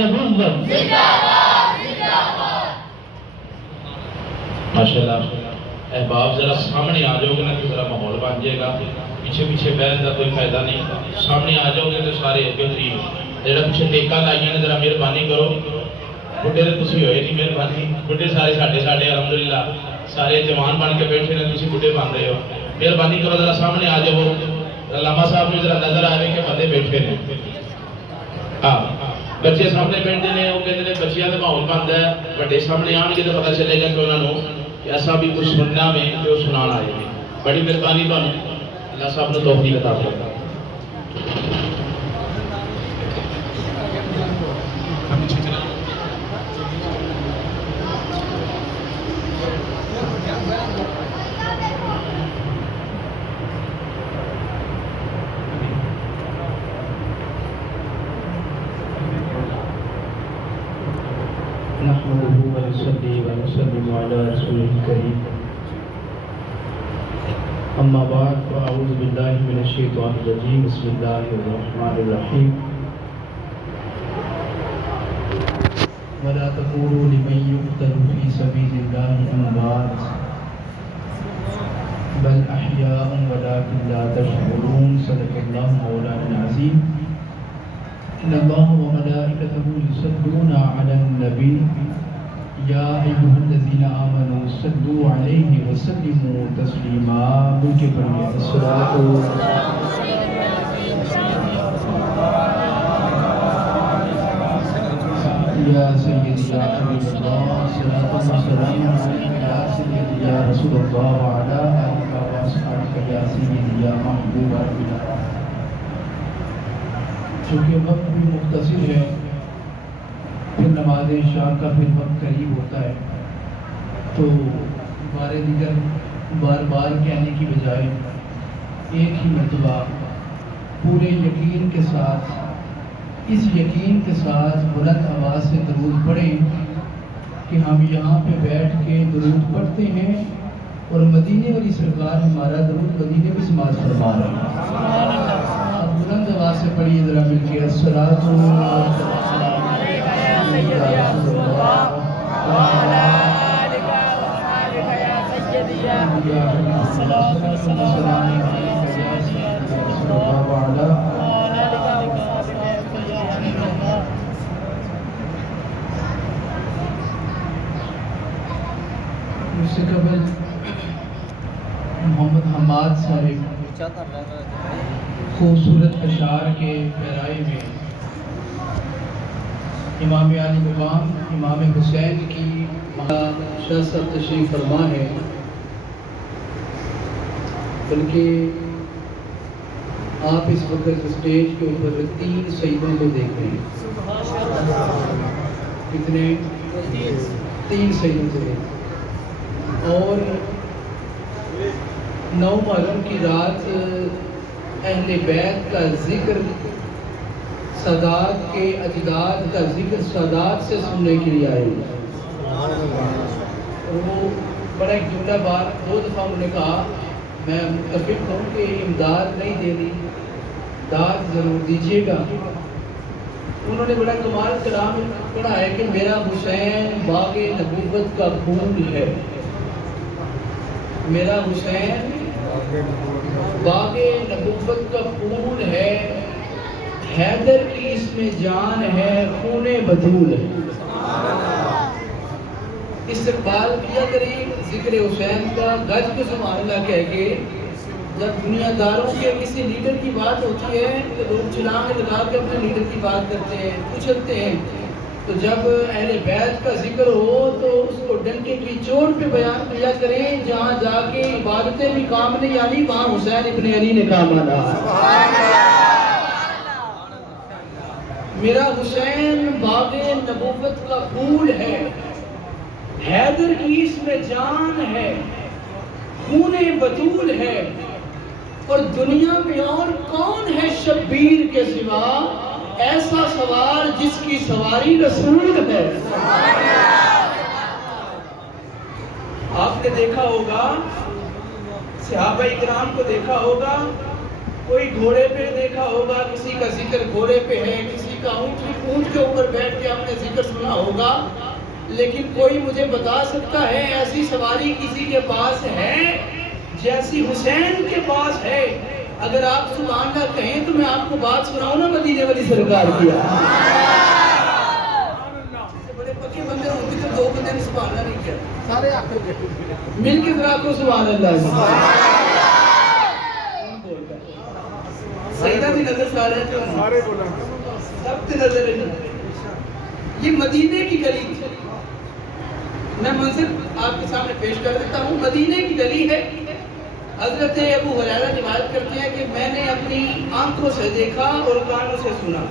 نبوت ماشاءاللہ۔ احباب ذرا سامنے آ جاؤ گے نا تو ذرا ماحول بن جائے گا، پیچھے پیچھے بہن کا کوئی فائدہ نہیں، سامنے آ جاؤ گے تو سارے بہترین جڑا پیچھے ٹیکا لائیاں نے ذرا مہربانی کرو، بڈھے تو تسی ہوئے نہیں، مہربانی بڈھے سارے ساڈے الحمدللہ سارے جوان بن کے بیٹھے نے، تسی بڈھے بن رہے ہو، مہربانی کرو ذرا سامنے آ جاؤ، علامہ صاحب کو ذرا نظر آئے کہ بندے بیٹھے نے، ہاں بچے سامنے بیٹھتے ہیں، وہ کہتے ہیں بچیاں کا ماحول بنتا ہے، بڑے سامنے آن گے تو پتہ چلے گا کہ انہوں نے کہ ایسا بھی کچھ سننا میں جو سنانا آئے گی۔ بڑی مہربانی تمہیں اللہ صاحب نے توفیق عطا فرمائے۔ نحمده ونصلي ونسلم على رسوله الكريم اما بعد فاعوذ بالله من الشيطان الرجيم بسم الله الرحمن الرحيم ولا تقولوا لمن يقتل في سبيل الله اموات بل احياء ولكن لا تشعرون صدق الله مولانا العظيم ان الله وملائكته يصلون على النبي يا ايها الذين امنوا صلوا عليه وسلموا تسليما ملک پڑھیے الصلاۃ یا سیدی یا حبیب اللہ صلاۃ و سلام علیک یا سیدی یا رسول اللہ وعلی آلک و اصحابک یا سیدی یا محبوب رب العالمین۔ چونکہ وقت بھی مختصر ہے، پھر نماز عشاء کا پھر وقت قریب ہوتا ہے، تو بار دیگر بار بار کہنے کی بجائے ایک ہی مرتبہ پورے یقین کے ساتھ، اس یقین کے ساتھ بلند آواز سے درود پڑھیں کہ ہم یہاں پہ بیٹھ کے درود پڑھتے ہیں اور مدینے والی سرکار ہمارا درود مدینے میں سماعت فرما رہے ہیں۔ اب بلند آواز سے پڑھیے ذرا مل کے الصلاۃ اس سے قبل محمد حماد صاحب خوبصورت اشعار کے پیرائے میں امام علی مقام امام حسین کی شاہ صاحب تشریف فرما ہے، بلکہ آپ اس وقت اسٹیج کے اوپر 3 سیدوں کو دیکھ رہے ہیں۔ کتنے؟ 3 سیدوں کو دیکھ رہے ہیں، اور 9 محرم کی رات اہل بیت کا ذکر، سادات کے اجداد کا ذکر سادات سے سننے کے لیے آئے ہیں۔ اور وہ بڑا ایک جملہ بار 2 دفعہ انہوں نے کہا، میں متفق ہوں کہ امداد نہیں دینی، داد ضرور دیجیے گا۔ انہوں نے بڑا کمال کلام پڑھا ہے کہ میرا حسین باغ نبوت کا پھول ہے، میرا حسین باغ نبوت کا پھول ہے، حیدر کی اس میں جان ہے، خون بطول ہے۔ استقبال کیا کریں ذکر حسین کا، گج کے سبحان اللہ کہہ کے۔ جب دنیا داروں کے کسی لیڈر کی بات ہوتی ہے تو لوگ چھلانگ لگا کے اپنے لیڈر کی بات کرتے ہیں، اچھلتے ہیں، تو جب اہل بیت کا ذکر ہو تو اس کو ڈنکے کی چوٹ پہ بیان کیا کریں، جہاں جا کے عبادتیں بھی کام نہیں آنی وہاں حسین ابن علی نے کام آنا۔ میرا حسین باغ نبوت کا پھول ہے، حیدر کی اس میں جان ہے، خون بطول ہے، اور دنیا میں اور کون ہے شبیر کے سوا ایسا سوار جس کی سواری رسول ہے۔ آپ نے دیکھا ہوگا، صحابہ اکرام کو دیکھا ہوگا، کوئی گھوڑے پہ دیکھا ہوگا، کسی کا ذکر گھوڑے پہ ہے، کسی کا اونٹ کے اوپر بیٹھ کے آپ نے ذکر سنا ہوگا، لیکن کوئی مجھے بتا سکتا ہے ایسی سواری کسی کے پاس ہے جیسی حسین کے پاس ہے؟ اگر آپ سبحان اللہ کہیں تو میں آپ کو بات سناؤں نا مدینے والی سرکار کی۔ بڑے پکے بندے ہوتے تو دو بندے نے سبحان اللہ نہیں کیا، سارے آپ مل کے ذرا کو سبحان اللہ۔ سیدہ کی نظر سارے بولا، سب کی نظر ہے۔ یہ مدینے کی گلی تھی، میں منظر آپ کے سامنے پیش کر دیتا ہوں۔ مدینے کی گلی ہے۔ حضرت ابو ہریرہ روایت کرتے ہیں کہ میں نے اپنی آنکھوں سے دیکھا اور کانوں سے سنا۔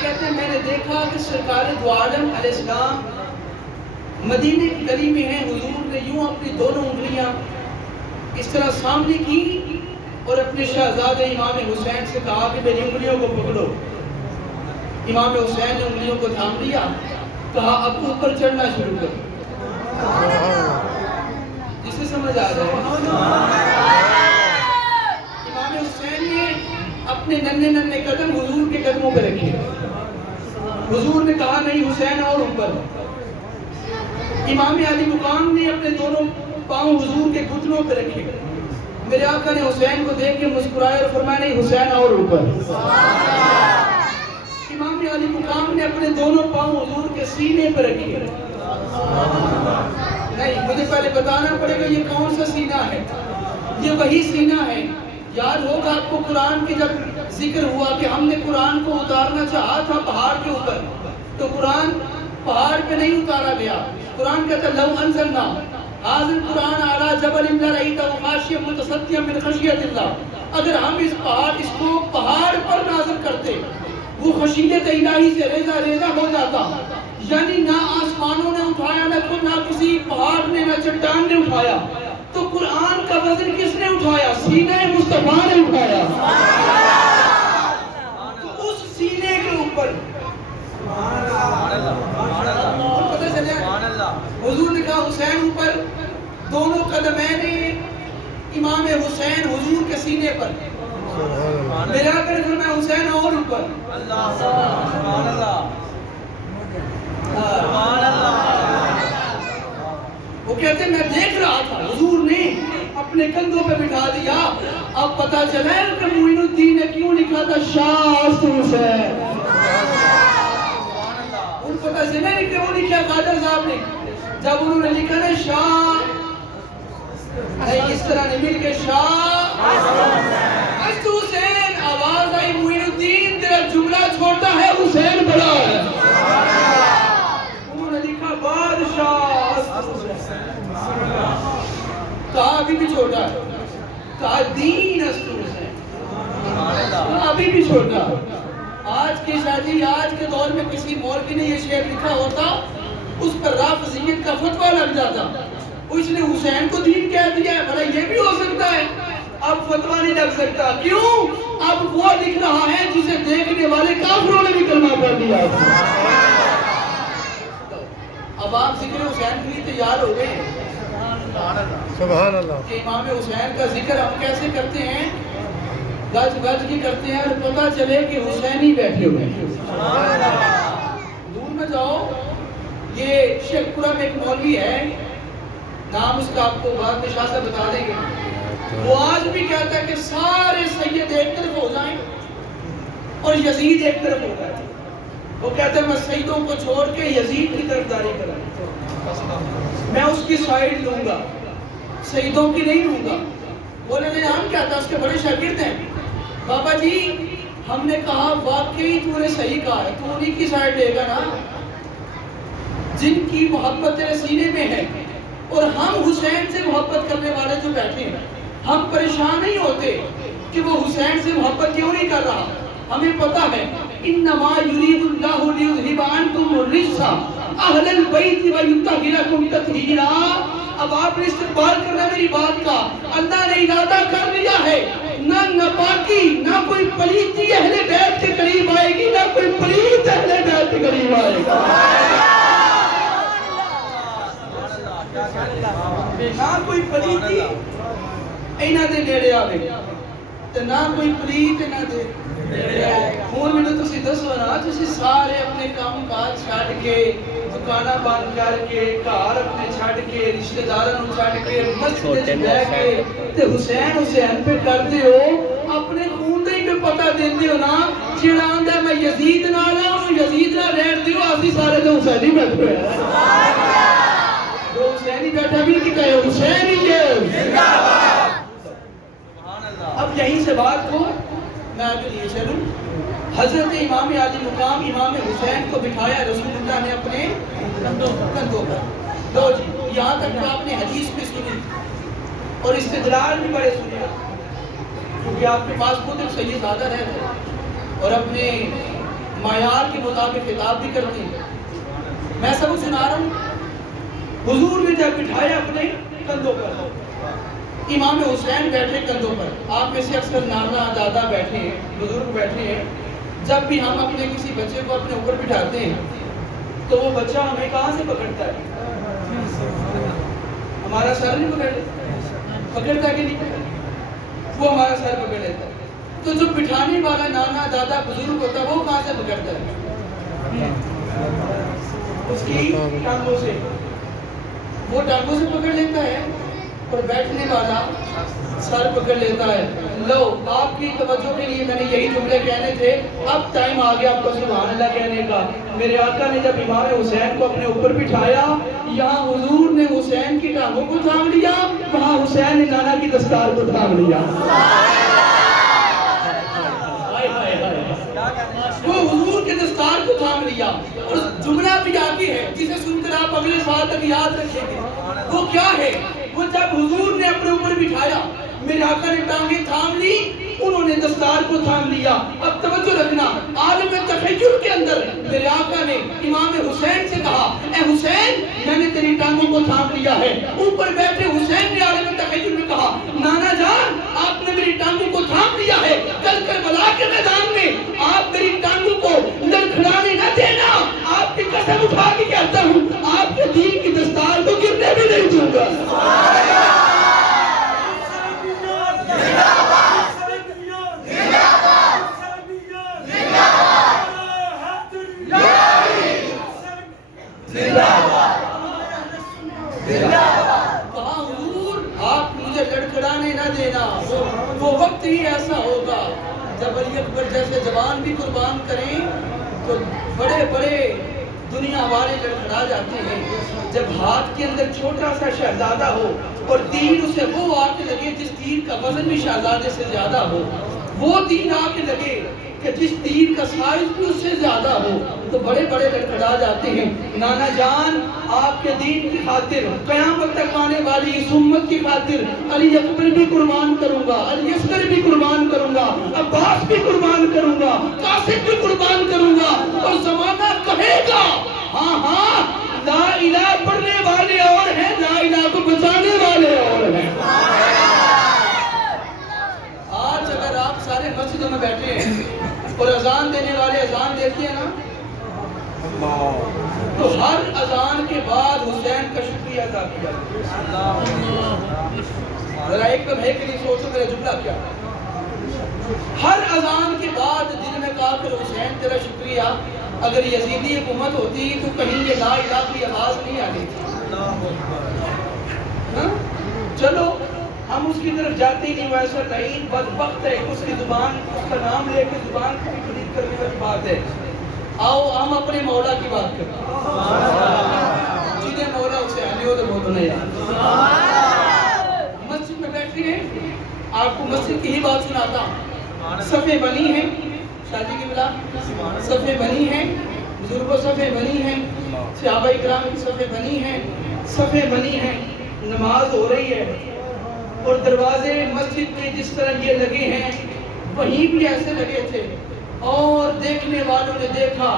کہتے ہیں میں نے دیکھا کہ سرکار دو عالم علیہ السلام مدینے کی گلی میں ہیں، حضور نے یوں اپنی دونوں انگلیاں اس طرح سامنے کی اور اپنے شہزادے امام حسین سے کہا کہ میری انگلیوں کو پکڑو۔ امام حسین نے انگلیوں کو تھام لیا، کہا اب اوپر چڑھنا شروع کر۔ جسے سمجھ آ جائے، امام حسین نے اپنے ننھے ننھے قدم حضور کے قدموں پہ رکھے۔ حضور نے کہا نہیں حسین اور اوپر۔ امام علی مقام نے اپنے دونوں پاؤں حضور کے گھٹنوں پہ رکھے۔ میرے آقا نے حسین کو دیکھ کے مسکرائے اور فرمایا نہیں حسین اور اوپر۔ امام علی مقام نے اپنے دونوں پاؤں حضور کے سینے پہ رکھے۔ نہیں، مجھے پہلے بتانا پڑے گا یہ کون سا سینہ ہے۔ یہ وہی سینہ ہے۔ یاد ہوگا آپ کو قرآن کے جب ذکر ہوا کہ ہم نے قرآن کو اتارنا چاہا تھا پہاڑ کے اوپر، تو قرآن پہاڑ پہ نہیں اتارا گیا۔ قرآن کہتا لو انزلنا هذا القرآن على جبل لرأيته خاشعا متصدعا من خشية الله، اگر ہم اس کو پہاڑ پر نازل کرتے وہ خشیت الہی سے ریزہ ریزہ ہو جاتا۔ یعنی نہ آسمانوں نے اٹھایا، نہ کسی پہاڑ نے، نہ چٹان نے اٹھایا، تو قرآن کا وزن کس نے اٹھایا؟ سینہ مصطفیٰ نے اٹھایا۔ تو اس سینے کے اوپر پتہ چلا حضور نے کہا حسین اوپر، دونوں قدمین امام حسین حضور کے سینے پر، میرا کر فرمایا حسین اور اوپر۔ سبحان اللہ۔ وہ کہتے ہیں میں دیکھ رہا تھا، حضور نے اپنے کندھوں پہ بٹھا دیا۔ اب پتا چلا ہے کہ معین الدین نے کیوں لکھا تھا شاہ حسین۔ ان پتا چلا ہے کہ وہ لکھا خواجہ صاحب نے، جب انہوں نے لکھا نا شاہ، نہیں اس طرح نہیں مل کے شاہ حسین، آواز آئی معین الدین تیرا جملہ چھوٹا ہے حسین بڑا ہے۔ انہوں نے لکھا بادشاہ، کہا ابھی بھی چھوٹا ہے، کہا دین حسین، ابھی بھی چھوٹا۔ آج کی شادی، آج کے دور میں کسی مولوی نے یہ شعر لکھا ہوتا، اس پر رافضیت کا فتویٰ لگ جاتا، اس نے حسین کو دین کہہ دیا ہے، بھلا یہ بھی ہو سکتا ہے؟ اب فتویٰ نہیں لگ سکتا، کیوں؟ اب وہ لکھ رہا ہے جسے دیکھنے والے کافروں نے بھی کلمہ پڑھ دیا۔ اب آپ ذکر حسین کے لیے تیار ہو گئے ہیں؟ سبحان اللہ۔ کہ امام حسین کا ذکر ہم کیسے کرتے ہیں؟ گج گج کی کرتے ہیں اور پتہ چلے کہ حسین ہی بیٹھے ہوئے ہیں۔ دور میں جاؤ، یہ شیخ پورہ میں ایک مولوی ہے، نام اس کا آپ کو بعد میں شاہ صاحب بتا دیں گے، وہ آج بھی کہتا ہے کہ سارے سید ایک طرف ہو جائیں اور یزید ایک طرف ہو جائے۔ وہ کہتا ہے میں سیدوں کو چھوڑ کے یزید کی طرفداری کروں، میں اس کی سائیڈ لوں گا، سیدوں کی نہیں لوں گا۔ بولے نہیں ہم کیا تھا، اس کے بڑے شاگرد ہیں، بابا جی ہم نے کہا واقعی تو نے صحیح کہا ہے، تو انہی کی سائیڈ لے گا نا جن کی محبت تیرے سینے میں ہے، اور ہم حسین سے محبت کرنے والے جو بیٹھے ہیں ہم پریشان نہیں ہوتے کہ وہ حسین سے محبت کیوں نہیں کر رہا۔ ہمیں پتہ ہے انما یرید اللہ لیذھب عنکم الرجس اہل البیت ویطہرکم تطہیرا۔ اب آپ نے استقبال کرنا میری بات کا، اللہ نے ارادہ کر لیا ہے نہ ناپاکی، نہ کوئی پلیتی اہل بیت کے قریب آئے گی، نہ کوئی پلیت اہل بیت کے قریب آئے گا، نہ کوئی پلیتی اینا دے نیڑے آوے۔ تے نہ کوئی پلیت نہ دے ہوں مینوں تسی دسو نا تسی سارے اپنے کام کاج چھڈ کے دکاناں بند کر کے گھر اپنے چھڈ کے رشتہ داراں نوں چھڈ کے مسجد وچ بیٹھ کے تے حسین حسین پہ کردے ہو اپنے خون دا ہی پہ پتہ دیندے ہو نا جیڑا آندا ہے میں یزید نال ہاں اونوں یزید نال رہن دیو اسی سارے تے حسینی بیٹھے ہوئے ہیں جو حسینی بیٹھا بھی کہ کہے حسین ہی ہے زندہ باد. اب یہیں سے بات کو میں آگے لیے چلوں. حضرت امام عالی مقام امام حسین کو بٹھایا رسول اللہ نے اپنے کندھوں پر. لو جی یہاں تک تو آپ نے حدیث بھی سنی اور استدلال بھی بڑے سنے کیونکہ آپ کے پاس خود ایک سید زادہ رہتے اور اپنے معیار کے مطابق خطاب بھی کرتے ہیں. میں سبق سنا رہا ہوں. حضور نے جب بٹھایا اپنے کندھوں پر امام حسین بیٹھے کندھوں پر. آپ میں سے اکثر نانا دادا بیٹھے ہیں بزرگ بیٹھے ہیں. جب بھی ہم اپنے کسی بچے کو اپنے اوپر بٹھاتے ہیں تو وہ بچہ ہمیں کہاں سے پکڑتا ہے؟ ہمارا سر نہیں پکڑتا کہ نہیں پکڑتا؟ وہ ہمارا سر پکڑ لیتا ہے. تو جو بٹھانے والا نانا دادا بزرگ ہوتا ہے وہ کہاں سے پکڑتا ہے؟ اس کی ٹانگوں سے. وہ ٹانگوں سے پکڑ لیتا ہے اور بیٹھنے والا سر پکڑ لیتا ہے. لو آپ کی توجہ کے لیے میں نے یہی جملے کہنے تھے. اب ٹائم آ گیا آپ کو سبحان اللہ کہنے کا. میرے آقا نے جب امام حسین کو اپنے اوپر بٹھایا یہاں حضور نے حسین کی ٹانگوں کو تھام لیا وہاں حسین نے نانا کی دستار کو تھام لیا. وہ حضور کے دستار کو تھام لیا. اور جملہ بھی آگے ہے جسے سن کر آپ اگلے سال تک یاد رکھیں گے. وہ کیا ہے؟ وہ جب حضور نے اپنے اوپر بٹھایا میرے آقا نے ٹانگیں تھام لی انہوں نے دستار کو تھام لیا. اب توجہ رکھنا عالم تخیل کے اندر میرے آقا نے امام حسین سے کہا اے حسین میں نے تیری ٹانگوں کو تھام لیا ہے. اوپر بیٹھے حسین نے عالم تخیل میں کہا نانا جان آپ نے میری ٹانگوں کو تھام لیا ہے. کل کربلا کے میدان میں آپ میری ٹانگوں کو لڑکھڑانے نہ دینا. آپ کی قسم اٹھا کے کہتا ہوں آپ کے دین کی دستار کو گرنے بھی نہیں دوں گا. آپ مجھے لڑکھڑانے نہ دینا. وہ وقت ہی ایسا ہوگا جب علی اکبر جیسے جوان بھی قربان کریں تو بڑے بڑے دنیا والے لڑکھڑا جاتے ہیں. جب ہاتھ کے اندر چھوٹا سا شہزادہ ہو اور تیر اسے وہ آ کے لگے جس تیر کا وزن بھی شہزادے سے زیادہ ہو. وہ تیر آ کے لگے کہ جس تیر کا سائز بھی اس سے زیادہ ہو تو بڑے بڑے لڑکھڑا جاتے ہیں. نانا جان آپ کے دین کی خاطر قیامت تک آنے والی اس امت کی خاطر علی اکبر بھی قربان کروں گا, علی اصغر بھی قربان کروں گا, عباس بھی قربان کروں گا, قاسم بھی قربان کروں گا. اور زمانہ کہے گا ہاں ہاں لا الہ پڑھنے والے اور ہیں لا الہ کو بچانے والے اور ہیں. آج اگر آپ سارے مسجدوں میں بیٹھے ہیں اور اذان دینے والے اذان دیتے ہیں نا تو ہر اذان کے بعد حسین کا شکریہ ادا کیا. ذرا ایک لمحے کے لیے سوچو میرا جملہ کیا. ہر اذان کے بعد دل میں کہا کہ حسین تیرا شکریہ. اگر یزیدی حکومت ہوتی تو کہیں یہ لا الہ کی آواز نہیں آنی تھی. چلو ہم اس کی طرف جاتے ہی نہیں. ویسا نہیں بدبخت ہے اس کی زبان اس کا نام لے کے زبان کو بھی خرید کرنے والی بات ہے. آؤ ہم اپنے مولا کی بات کریں. جنہیں مولا اسے آنے ہو تو بہت نہیں. مسجد میں بیٹھے ہیں آپ کو مسجد کی ہی بات سناتا ہوں. صفیں بنی ہیں شادی کی بلا صفیں بنی ہیں بزرگوں صفیں بنی ہیں صحابہ اکرام کی صفیں بنی ہیں صفیں بنی ہیں. نماز ہو رہی ہے اور دروازے مسجد میں جس طرح یہ لگے ہیں وہیں بھی ایسے لگے تھے. اور دیکھنے والوں نے دیکھا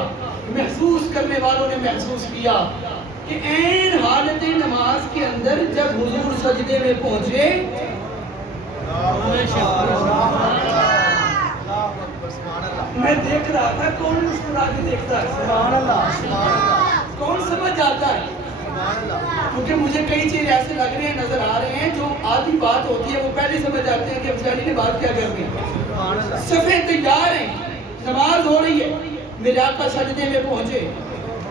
محسوس کرنے والوں نے محسوس کیا کہ عین حالت نماز کے اندر جب حضور سجدے میں پہنچے میں دیکھ رہا تھا کون مسکرا کے دیکھتا ہے. کون سمجھ جاتا ہے کیونکہ مجھے کئی چیز ایسے لگ رہے ہیں نظر آ رہے ہیں جو آدھی بات ہوتی ہے وہ پہلے سمجھ جاتے ہیں کہ افضالی نے بات کیا کرنی ہے. صفیں تیار ہیں, نماز ہو رہی ہے, میرے آقا سجدے میں پہنچے,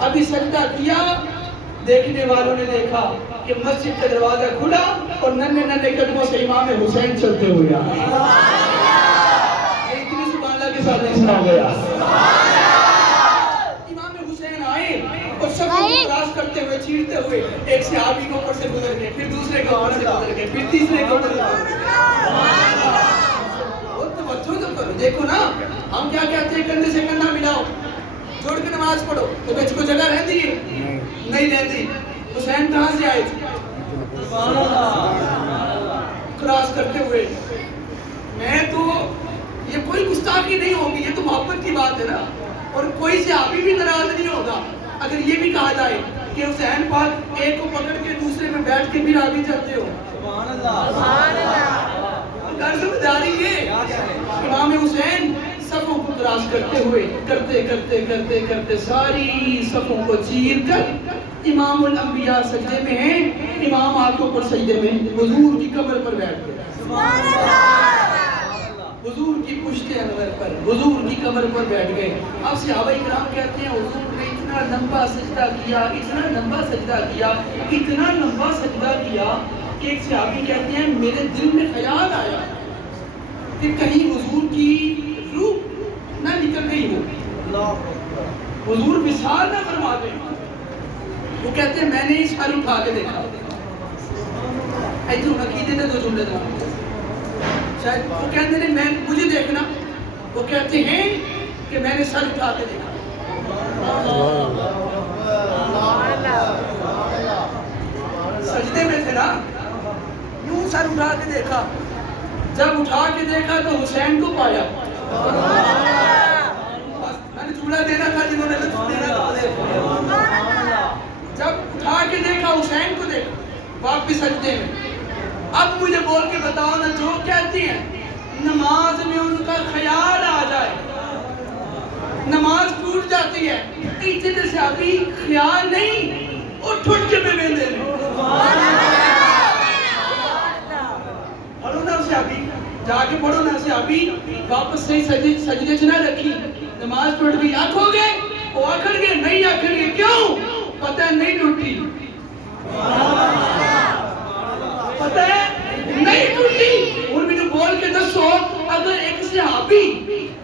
ابھی سجدہ کیا, دیکھنے والوں نے دیکھا کہ مسجد کا دروازہ کھلا اور ننھے ننھے قدموں سے امام حسین چلتے ہوئے آئے. اتنی سبحان اللہ کے ساتھ نہیں سنا گیا. امام حسین آئے اور سب کو کراس کرتے ہوئے, چیرتے ہوئے, ایک صحابی کے اوپر سے گزر گئے, پھر دوسرے کے اوپر سے گزر گئے, پھر تیسرے کے اوپر سے گزر گئے. توجہ تو کرو, دیکھو نا ہم کیا کہتے ہیں, کندھے سے کندھا ملاؤ, جوڑ کے نماز پڑھو, تو بچ کو جگہ رہتی ہے نہیں رہتی. حسین کہاں سے آئے تھے؟ کراس کرتے ہوئے. میں تو یہ کوئی گستاخی نہیں ہوگی, یہ تو محبت کی بات ہے نا, اور کوئی صحابی بھی ناراض نہیں ہوگا اگر یہ بھی کہا جائے کہ حسین پاک ایک کو پکڑ کے دوسرے میں بیٹھ کے بھی راضی چلتے ہو. سبحان اللہ. سمجھ آ رہی ہے؟ امام حسین صفوں کو کراس کرتے ہوئے کرتے کرتے کرتے کرتے ساری صفوں کو چیر کر امام الانبیاء سجدے میں ہیں, امام ہاتھوں پر سجدے میں حضور کی قبر پر بیٹھ گئے. سبحان اللہ. حضور کی پشت انور پر, حضور کی قبر پر بیٹھ گئے. اب صحابہ کرام کہتے ہیں حضور نے اتنا لمبا سجدہ کیا, اتنا لمبا سجدہ کیا, اتنا لمبا سجدہ کیا کہ ایک صحابی کہتے ہیں میرے دل میں خیال آیا کہ کہیں حضور کی روح نہ نکل گئی ہو, حضور وصال نہ فرما دیں. وہ کہتے ہیں میں نے اس سر اٹھا کے دیکھا. ایسے عقیدے تھے تو جملے تھے شاید. وہ کہتے ہیں میں مجھے دیکھنا, وہ کہتے ہیں کہ میں نے سر اٹھا کے دیکھا. سجدے میں تھے نا, یوں سر اٹھا کے دیکھا. جب اٹھا کے دیکھا تو حسین کو پایا. میں نے جملہ دینا تھا, جنہوں نے لطف دینا تھا. جب اٹھا کے دیکھا حسین کو دیکھا, واپس سجدے میں. اب مجھے بول کے بتاؤ نا, جو کہتی ہیں نماز میں ان کا خیال آ جائے نماز ٹوٹ جاتی ہے, اتنے سے ابھی خیال نہیں, اٹھ کے میں دے رہے. پڑھو نا اسے ابھی, جا کے پڑھو نا اسے ابھی. واپس سے سجدے نہ رکھی, نماز ٹوٹ گئی. آنکھو گے وہ آکھڑ گئے نہیں, آکھڑ گئے کیوں پتہ ہے نہیں ٹوٹی, پتہ ہے نہیں ٹوٹی. اور مجھے بول کے دسو, اگر ایک صحابی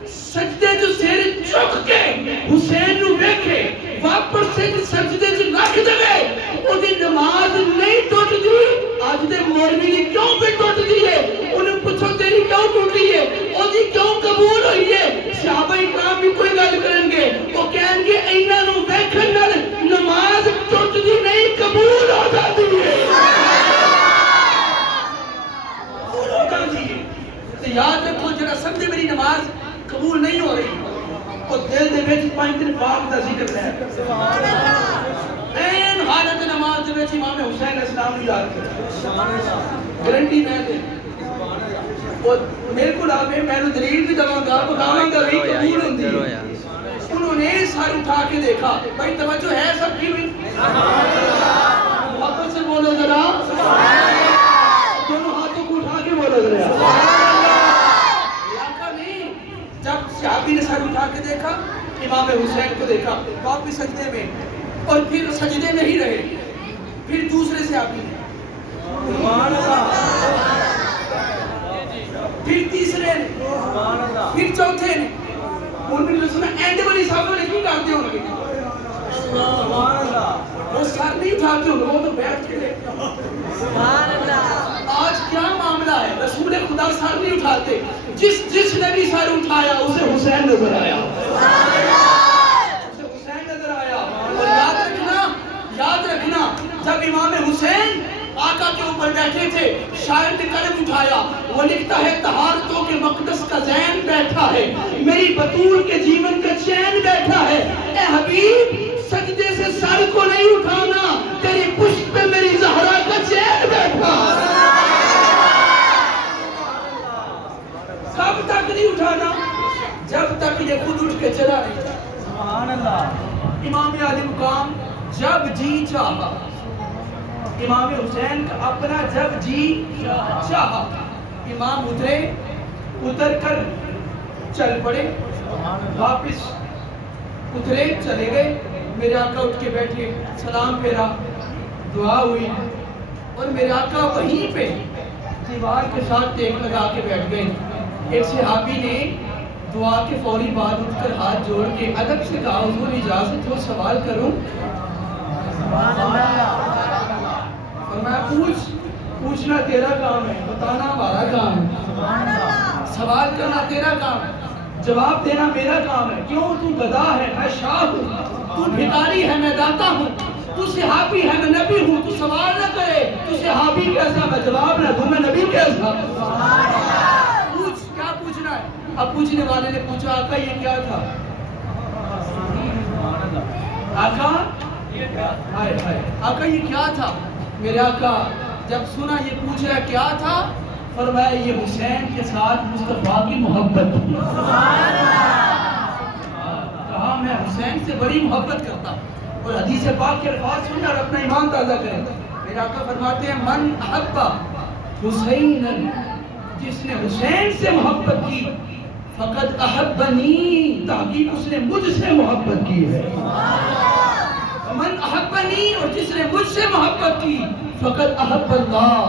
سجدے جو سیر چک کے حسین نو ویکھے واپس سے سجدے جو رکھ دے, وہ دی نماز نہیں ٹوٹ دی. آج دے مولوی نے کیوں پہ ٹوٹ دی ہے, انہیں پوچھو تیری کیوں ٹوٹی ہے, وہ دی کیوں قبول ہوئی ہے. صحابہ اکرام بھی کوئی گل کریں گے, وہ کہیں گے اینا نو ویکھن نال نماز ٹوٹ دی نہیں, قبول ہو جاتی ہے. یاد رکھو جڑا سمجھے میری نماز قبول نہیں ہو رہی, اور دل دے وچ 5 دن پاک دا ذکر ہے. این حالت نماز دے وچ امام حسین علیہ السلام نو یاد کرو, گارنٹی میں دے. اور میرے کو آوے میں نو دلیل بھی دواں گا, بتاواں گا بھی قبول ہوندی ہے. انہوں نے سر اٹھا کے دیکھا. بھائی توجہ ہے سب کی بھی, محبت سے بولو ذرا, دونوں ہاتھوں کو اٹھا کے بولو ذرا. جب صحابی نے سر اٹھا کے دیکھا, امام حسین کو دیکھا واپس سجدے میں, اور پھر سجدے میں ہی رہے. پھر دوسرے صحابی نے, پھر تیسرے نے, پھر چوتھے نے. انہوں نے سنا اینڈ والی صحابہ نے کیوں کرتے ہوں گے, وہ سر نہیں اٹھاتے ہوں گے, وہ تو بیٹھ کے دیکھتے. آج کیا معاملہ ہے, رسول خدا سر نہیں اٹھاتے. جس نے بھی سر اٹھایا اسے حسین نظر آیا, اسے حسین نظر آیا. اور یاد رکھنا جب امام حسین آقا کے اوپر بیٹھے تھے, شاعر نے قلم اٹھایا, وہ لکھتا ہے طہارتوں کے مقدس کا زین بیٹھا ہے, میری بطول کے جیون کا چین بیٹھا ہے. اے حبیب سجدے سے سر کو نہیں اٹھانا, تیری پشت پہ میری زہرا کا چین بیٹھا. کب تک نہیں اٹھانا, جب تک یہ خود اٹھ کے چلا نہیں جائے. امام علی مقام جب جی چاہا امام حسین کا اپنا جب جی چاہا امام اترے، اتر کر چل پڑے، واپس اترے چلے گئے، میرے آقا اٹھ کے بیٹھے، سلام پھیرا، دعا ہوئی، اور میرے آقا وہیں پہ دیوار کے ساتھ ٹیک لگا کے بیٹھ گئے۔ ایک صحابی نے دعا کے فوری بعد اٹھ کر ہاتھ جوڑ کے ادب سے کہا حضور اجازت ہو سوال کروں؟ فرمایا پوچھنا تیرا کام ہے، بتانا ہمارا کام ہے، سوال کرنا تیرا کام ہے، جواب دینا میرا کام ہے۔ کیوں؟ تو گدھا ہے، میں شاہ ہوں، تو بھکاری ہے، میں داتا ہوں، تو صحابی ہے، میں نبی ہوں، تو سوال نہ کرے تو صحابی کیسا، میں جواب نہ دوں، میں نبی کیسا۔ پوچھ، کیا پوچھنا ہے؟ اب پوچھنے والے نے پوچھا آقا یہ کیا تھا؟ آقا آقا یہ کیا تھا؟ میرے آقا جب سنا یہ پوچھ رہا کیا تھا، فرمایا یہ حسین کے ساتھ مصطفیٰ کی محبت تھی۔ کہا میں حسین سے بڑی محبت کرتا ہوں، اور حدیث پاک کے الفاظ سن کر اپنا ایمان تازہ کریں۔ میرے آقا فرماتے ہیں من احب حسین، جس نے حسین سے محبت کی، فقد احبنی، تحقیق اس نے مجھ سے محبت کی ہے۔ من احبنی، اور جس نے مجھ سے محبت کی، فقد احب اللہ،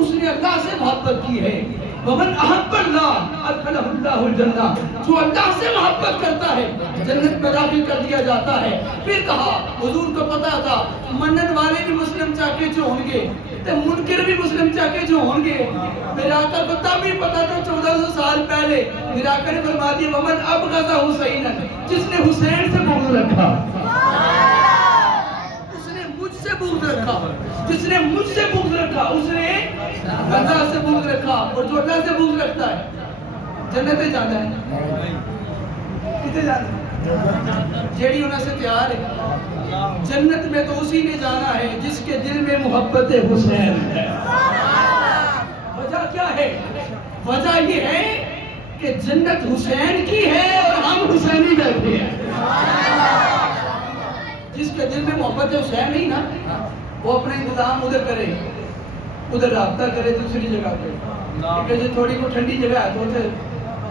اس نے اللہ سے محبت کی ہے۔ ومن احب اللہ ادخلہ اللہ الجنہ، جو اللہ سے محبت کرتا ہے جنت میں داخل کر دیا جاتا ہے۔ پھر کہا حضور کو پتا تھا منن والے بھی مسلم چاکے جو ہوں گے تو منکر بھی مسلم چاکے جو ہوں گے، میرے آقا کو تب بھی پتا تھا 1400 سال پہلے۔ میرے آقا نے فرما دیا ومن ابغض حسینا، جس نے حسین سے بغض رکھا، اس نے مجھ سے بغض رکھا، جس نے مجھ سے بغض رکھا اس نے اللہ سے بغض رکھا، اور جو اللہ سے بغض رکھتا ہے جنت جانا ہے، کتے جانا ہے؟ جیڑی انہوں سے تیار ہے، جنت میں تو اسی نے جانا ہے جس کے دل میں محبت حسین ہے۔ وجہ کیا ہے؟ وجہ یہ ہے کہ جنت حسین کی ہے اور ہم حسینی بیٹھے ہیں۔ جس کے دل میں محبت حسین نہیں نا، وہ اپنا انتظام ادھر کرے، ادھر رابطہ کرے دوسری جگہ پہ، کیونکہ تھوڑی کو ٹھنڈی جگہ ہے تو ادھر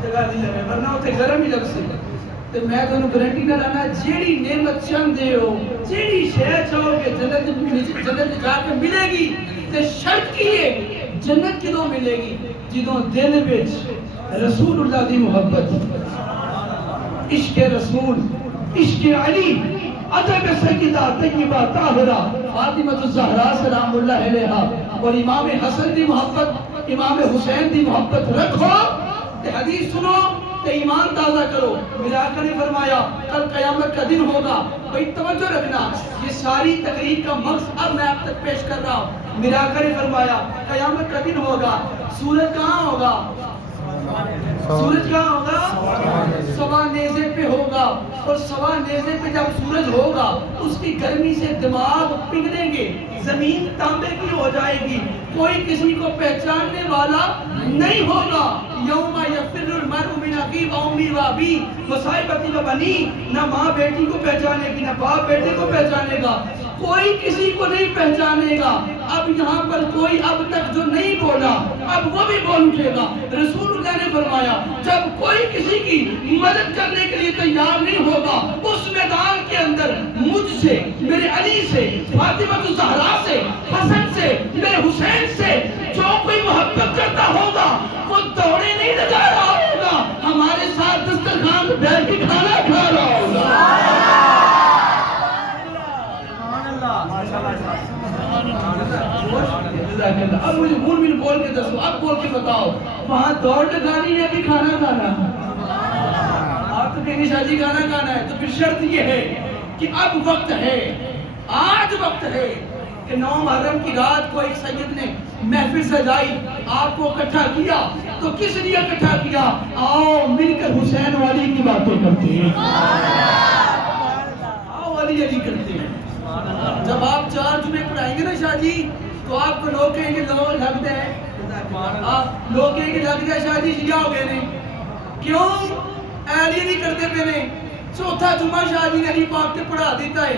جگہ نہیں لگے، ورنہ اتنے گرم ہی لگ سی۔ تو میں تمہیں گارنٹی نہ لانا جیڑی نعمت چاہتے ہو، جیڑی شے چاہو کہ جنت جا کے ملے گی، تے شرط کی ہے جنت کدوں ملے گی؟ جدوں دل وچ رسول اللہ دی محبت، عشق رسول، عشق علی، ادب سیدہ طیبہ طاہرہ فاطمہ الزہرا سلام اللہ علیہا، اور امام حسن دی محبت، امام حسین دی محبت رکھو، تے حدیث سنو تے ایمان تازہ کرو۔ میرے آقا نے فرمایا کل قیامت کا دن ہوگا، بھئی توجہ رکھنا، یہ ساری تقریر کا مقصد اب میں آپ تک پیش کر رہا ہوں۔ میرے آقا نے فرمایا قیامت کا دن ہوگا، سورج کہاں ہوگا؟ سورج کہاں ہوگا؟ سوا نیزے پہ ہوگا، اور سوا نیزے پہ جب سورج ہوگا اس کی گرمی سے دماغ پگھلیں گے، زمین تانبے کی ہو جائے گی، کوئی کسی کو پہچاننے والا نہیں ہوگا۔ یوم یفر المرء من اخیہ و امیہ و ابیہ و صاحبتہ و بنیہ، نہ ماں بیٹی کو پہچانے گی، نہ باپ بیٹے کو پہچانے گا، کوئی کسی کو نہیں پہچانے گا۔ اب یہاں پر کوئی اب تک جو نہیں بولا اب وہ بھی بول اٹھے گا۔ رسول اللہ نے فرمایا جب کوئی کسی کی مدد کرنے کے لیے تیار نہیں ہوگا، اس میدان کے اندر مجھ سے، میرے علی سے، فاطمہ الزہرا سے، حسن سے، میرے حسین سے جو کوئی محبت کرتا ہوگا وہ دوڑے نہیں لگا رہا ہوگا، ہمارے ساتھ دسترخوان پہ بیٹھ کے کھانا کھا رہا ہوگا۔ اب مجھے مول بول کے دسو، اب بول کے بتاؤ وہاں دوڑ لگانی ہے کہ کھانا کھانا؟ آپ تو کہیں شاہ جی کھانا کھانا ہے، تو پھر شرط یہ ہے کہ اب وقت ہے، آج وقت ہے کہ 9 محرم کی رات کو ایک سید نے محفل سجائی، آپ کو اکٹھا کیا، تو کس لیے اکٹھا کیا؟ آؤ مل کر حسین والی کی باتیں کرتے ہیں، آؤ علی علی کرتے ہیں۔ جب آپ 4 جمعے پڑھائیں گے نا شاہ جی تو آپ کو لوگ کہیں گے لو لگ دے، لوگ کہیں گے لگ دے شاہ جی شیعہ ہو گئے نے، کیوں؟ علی نہیں کرتے پہ نے، 4تھا جمعہ شاہ جی نے علی پاک تے پڑھا دیتا ہے،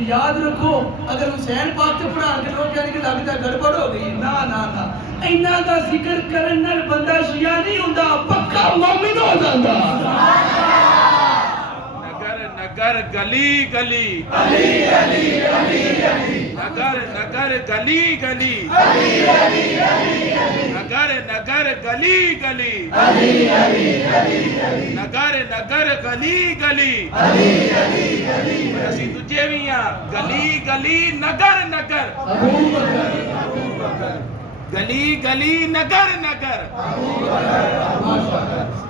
یاد رکھو اگر حسین پاک سے پڑھا کے لوگ کہنے کے لگتا گڑبڑ ہو گئی نا نا نا اینا دا ذکر کرن نال بندہ شیعہ نہیں ہوندا پکا مومن ہو جاندا نگر نگر گلی گلی علی علی علی علی نگر نگر گلی گلی علی علی علی نگر نگر گلی گلی علی علی علی نگر نگر گلی گلی علی علی علی اسی دجے بھی ہاں گلی گلی نگر نگر ابو بکر گلی گلی نگر نگر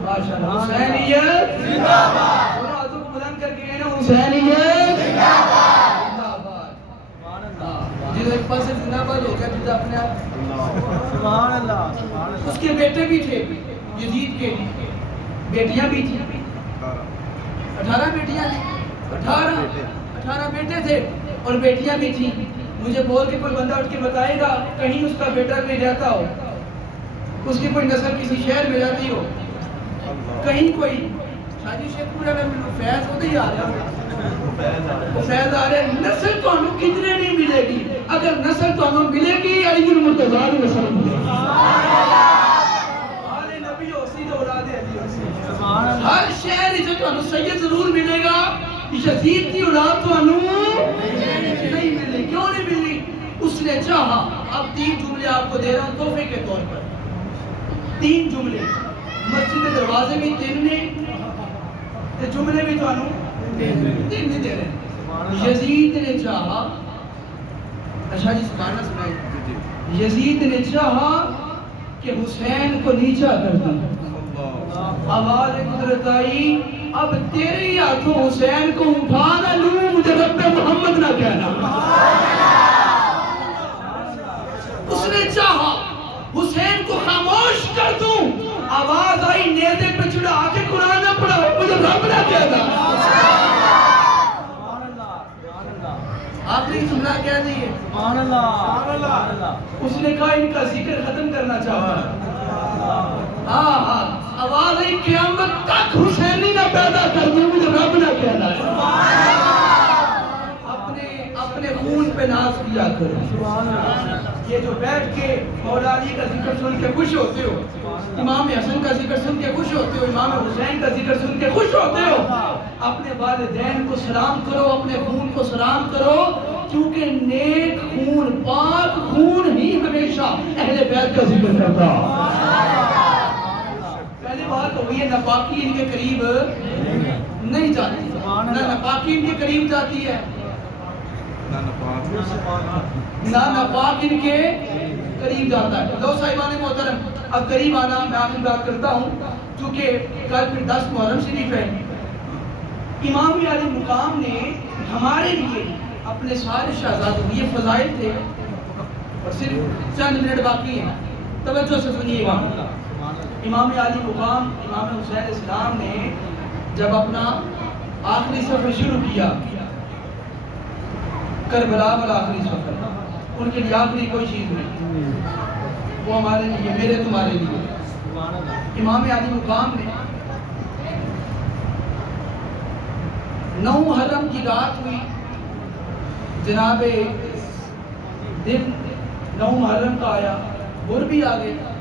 ماشاءاللہ حسینیت زندہ باد اور آزو کو بلند کر کے کہنا حسینیت زندہ باد جس ایک پاس سے زندہ باد ہو گیا تو اپنے آپ سبحان اللہ اس کے بیٹے بھی تھے یزید کے بیٹیاں بھی تھیں 18 بیٹیاں تھیں 18 بیٹے تھے اور بیٹیاں بھی تھیں مجھے بول کے کوئی بندہ اٹھ کے بتائے گا کہیں اس کا بیٹا کوئی رہتا ہو اس کی کوئی نسل کسی شہر میں رہتی ہو کہیں کوئی شادی شیخ پورا فیض ہوتے ہی آ رہا وہ فیض آ رہا ہے نسل تو ہمیں کتنے نہیں ملے گی اگر نسل تو ہمیں ملے گی علی المرتضیٰ نسل ملے گی آل نبی اسی تو اولاد علی اسی ہر شہر اسے تو ہمیں سید ضرور ملے گا یزید کی اولاد تو ہمیں نہیں ملی کیوں نہیں ملی اس نے چاہا اب 3 جملے آپ کو دے رہا ہوں تحفے کے طور پر 3 جملے مسجد دروازے بھی 3 نے تے جملے بھی تو انہوں 3 نہیں دے رہے ہیں یزید نے چاہا اچھا جی سبحانہ سنائی یزید نے چاہا کہ حسین کو نیچا کر دیا آواز قدرت آئی اب تیرے ہی ہاتھوں حسین کو اٹھانا لوں مجھے رب محمد نہ کہنا اس نے چاہا حسین کو خاموش کر دوں آواز آئی نیزے پہ چڑھا کے قرآن نہ پڑھاؤ مجھے رب نہ کہنا آخری جملہ کہہ دیئے سبحان اللہ اس نے کہا ان کا ذکر ختم کرنا چاہتا ہاں آواز آئی قیامت تک حسینی نہ پیدا کر دوں مجھے رب نہ کہنا ہے اپنے خون پہ ناز کیا کرو یہ جو بیٹھ کے مولا علی کا ذکر سن کے خوش ہوتے ہو امام حسن کا ذکر سن کے خوش ہوتے ہو امام حسین کا ذکر سن کے خوش ہوتے ہو اپنے والدین کو سلام کرو اپنے خون کو سلام کرو کیونکہ نیک خون پاک خون ہی ہمیشہ اہل بیت کا ذکر کرتا پہلی بات ہوئی ہے ناپاکی ان کے قریب نہیں جاتی نہ ناپاکی ان کے قریب جاتی ہے نہ ناپاک ان کے قریب جاتا ہے لو صاحبان محترم اب قریب آنا میں آپ کی بات کرتا ہوں کیونکہ کل پھر 10 محرم شریف ہے امام علی مقام نے ہمارے لیے اپنے سارے شہزادوں یہ فضائل تھے اور صرف چند منٹ باقی ہیں توجہ سے سنیے امام علی مقام امام حسین اسلام نے جب اپنا آخری سفر شروع کیا کربلا والا آخری سفر ان کے لیے آخری کوئی چیز نہیں وہ ہمارے لیے میرے تمہارے لیے امام علی مقام نے 9 محرم کی رات ہوئی جناب دن 9 محرم کا آیا گر بھی آ گیا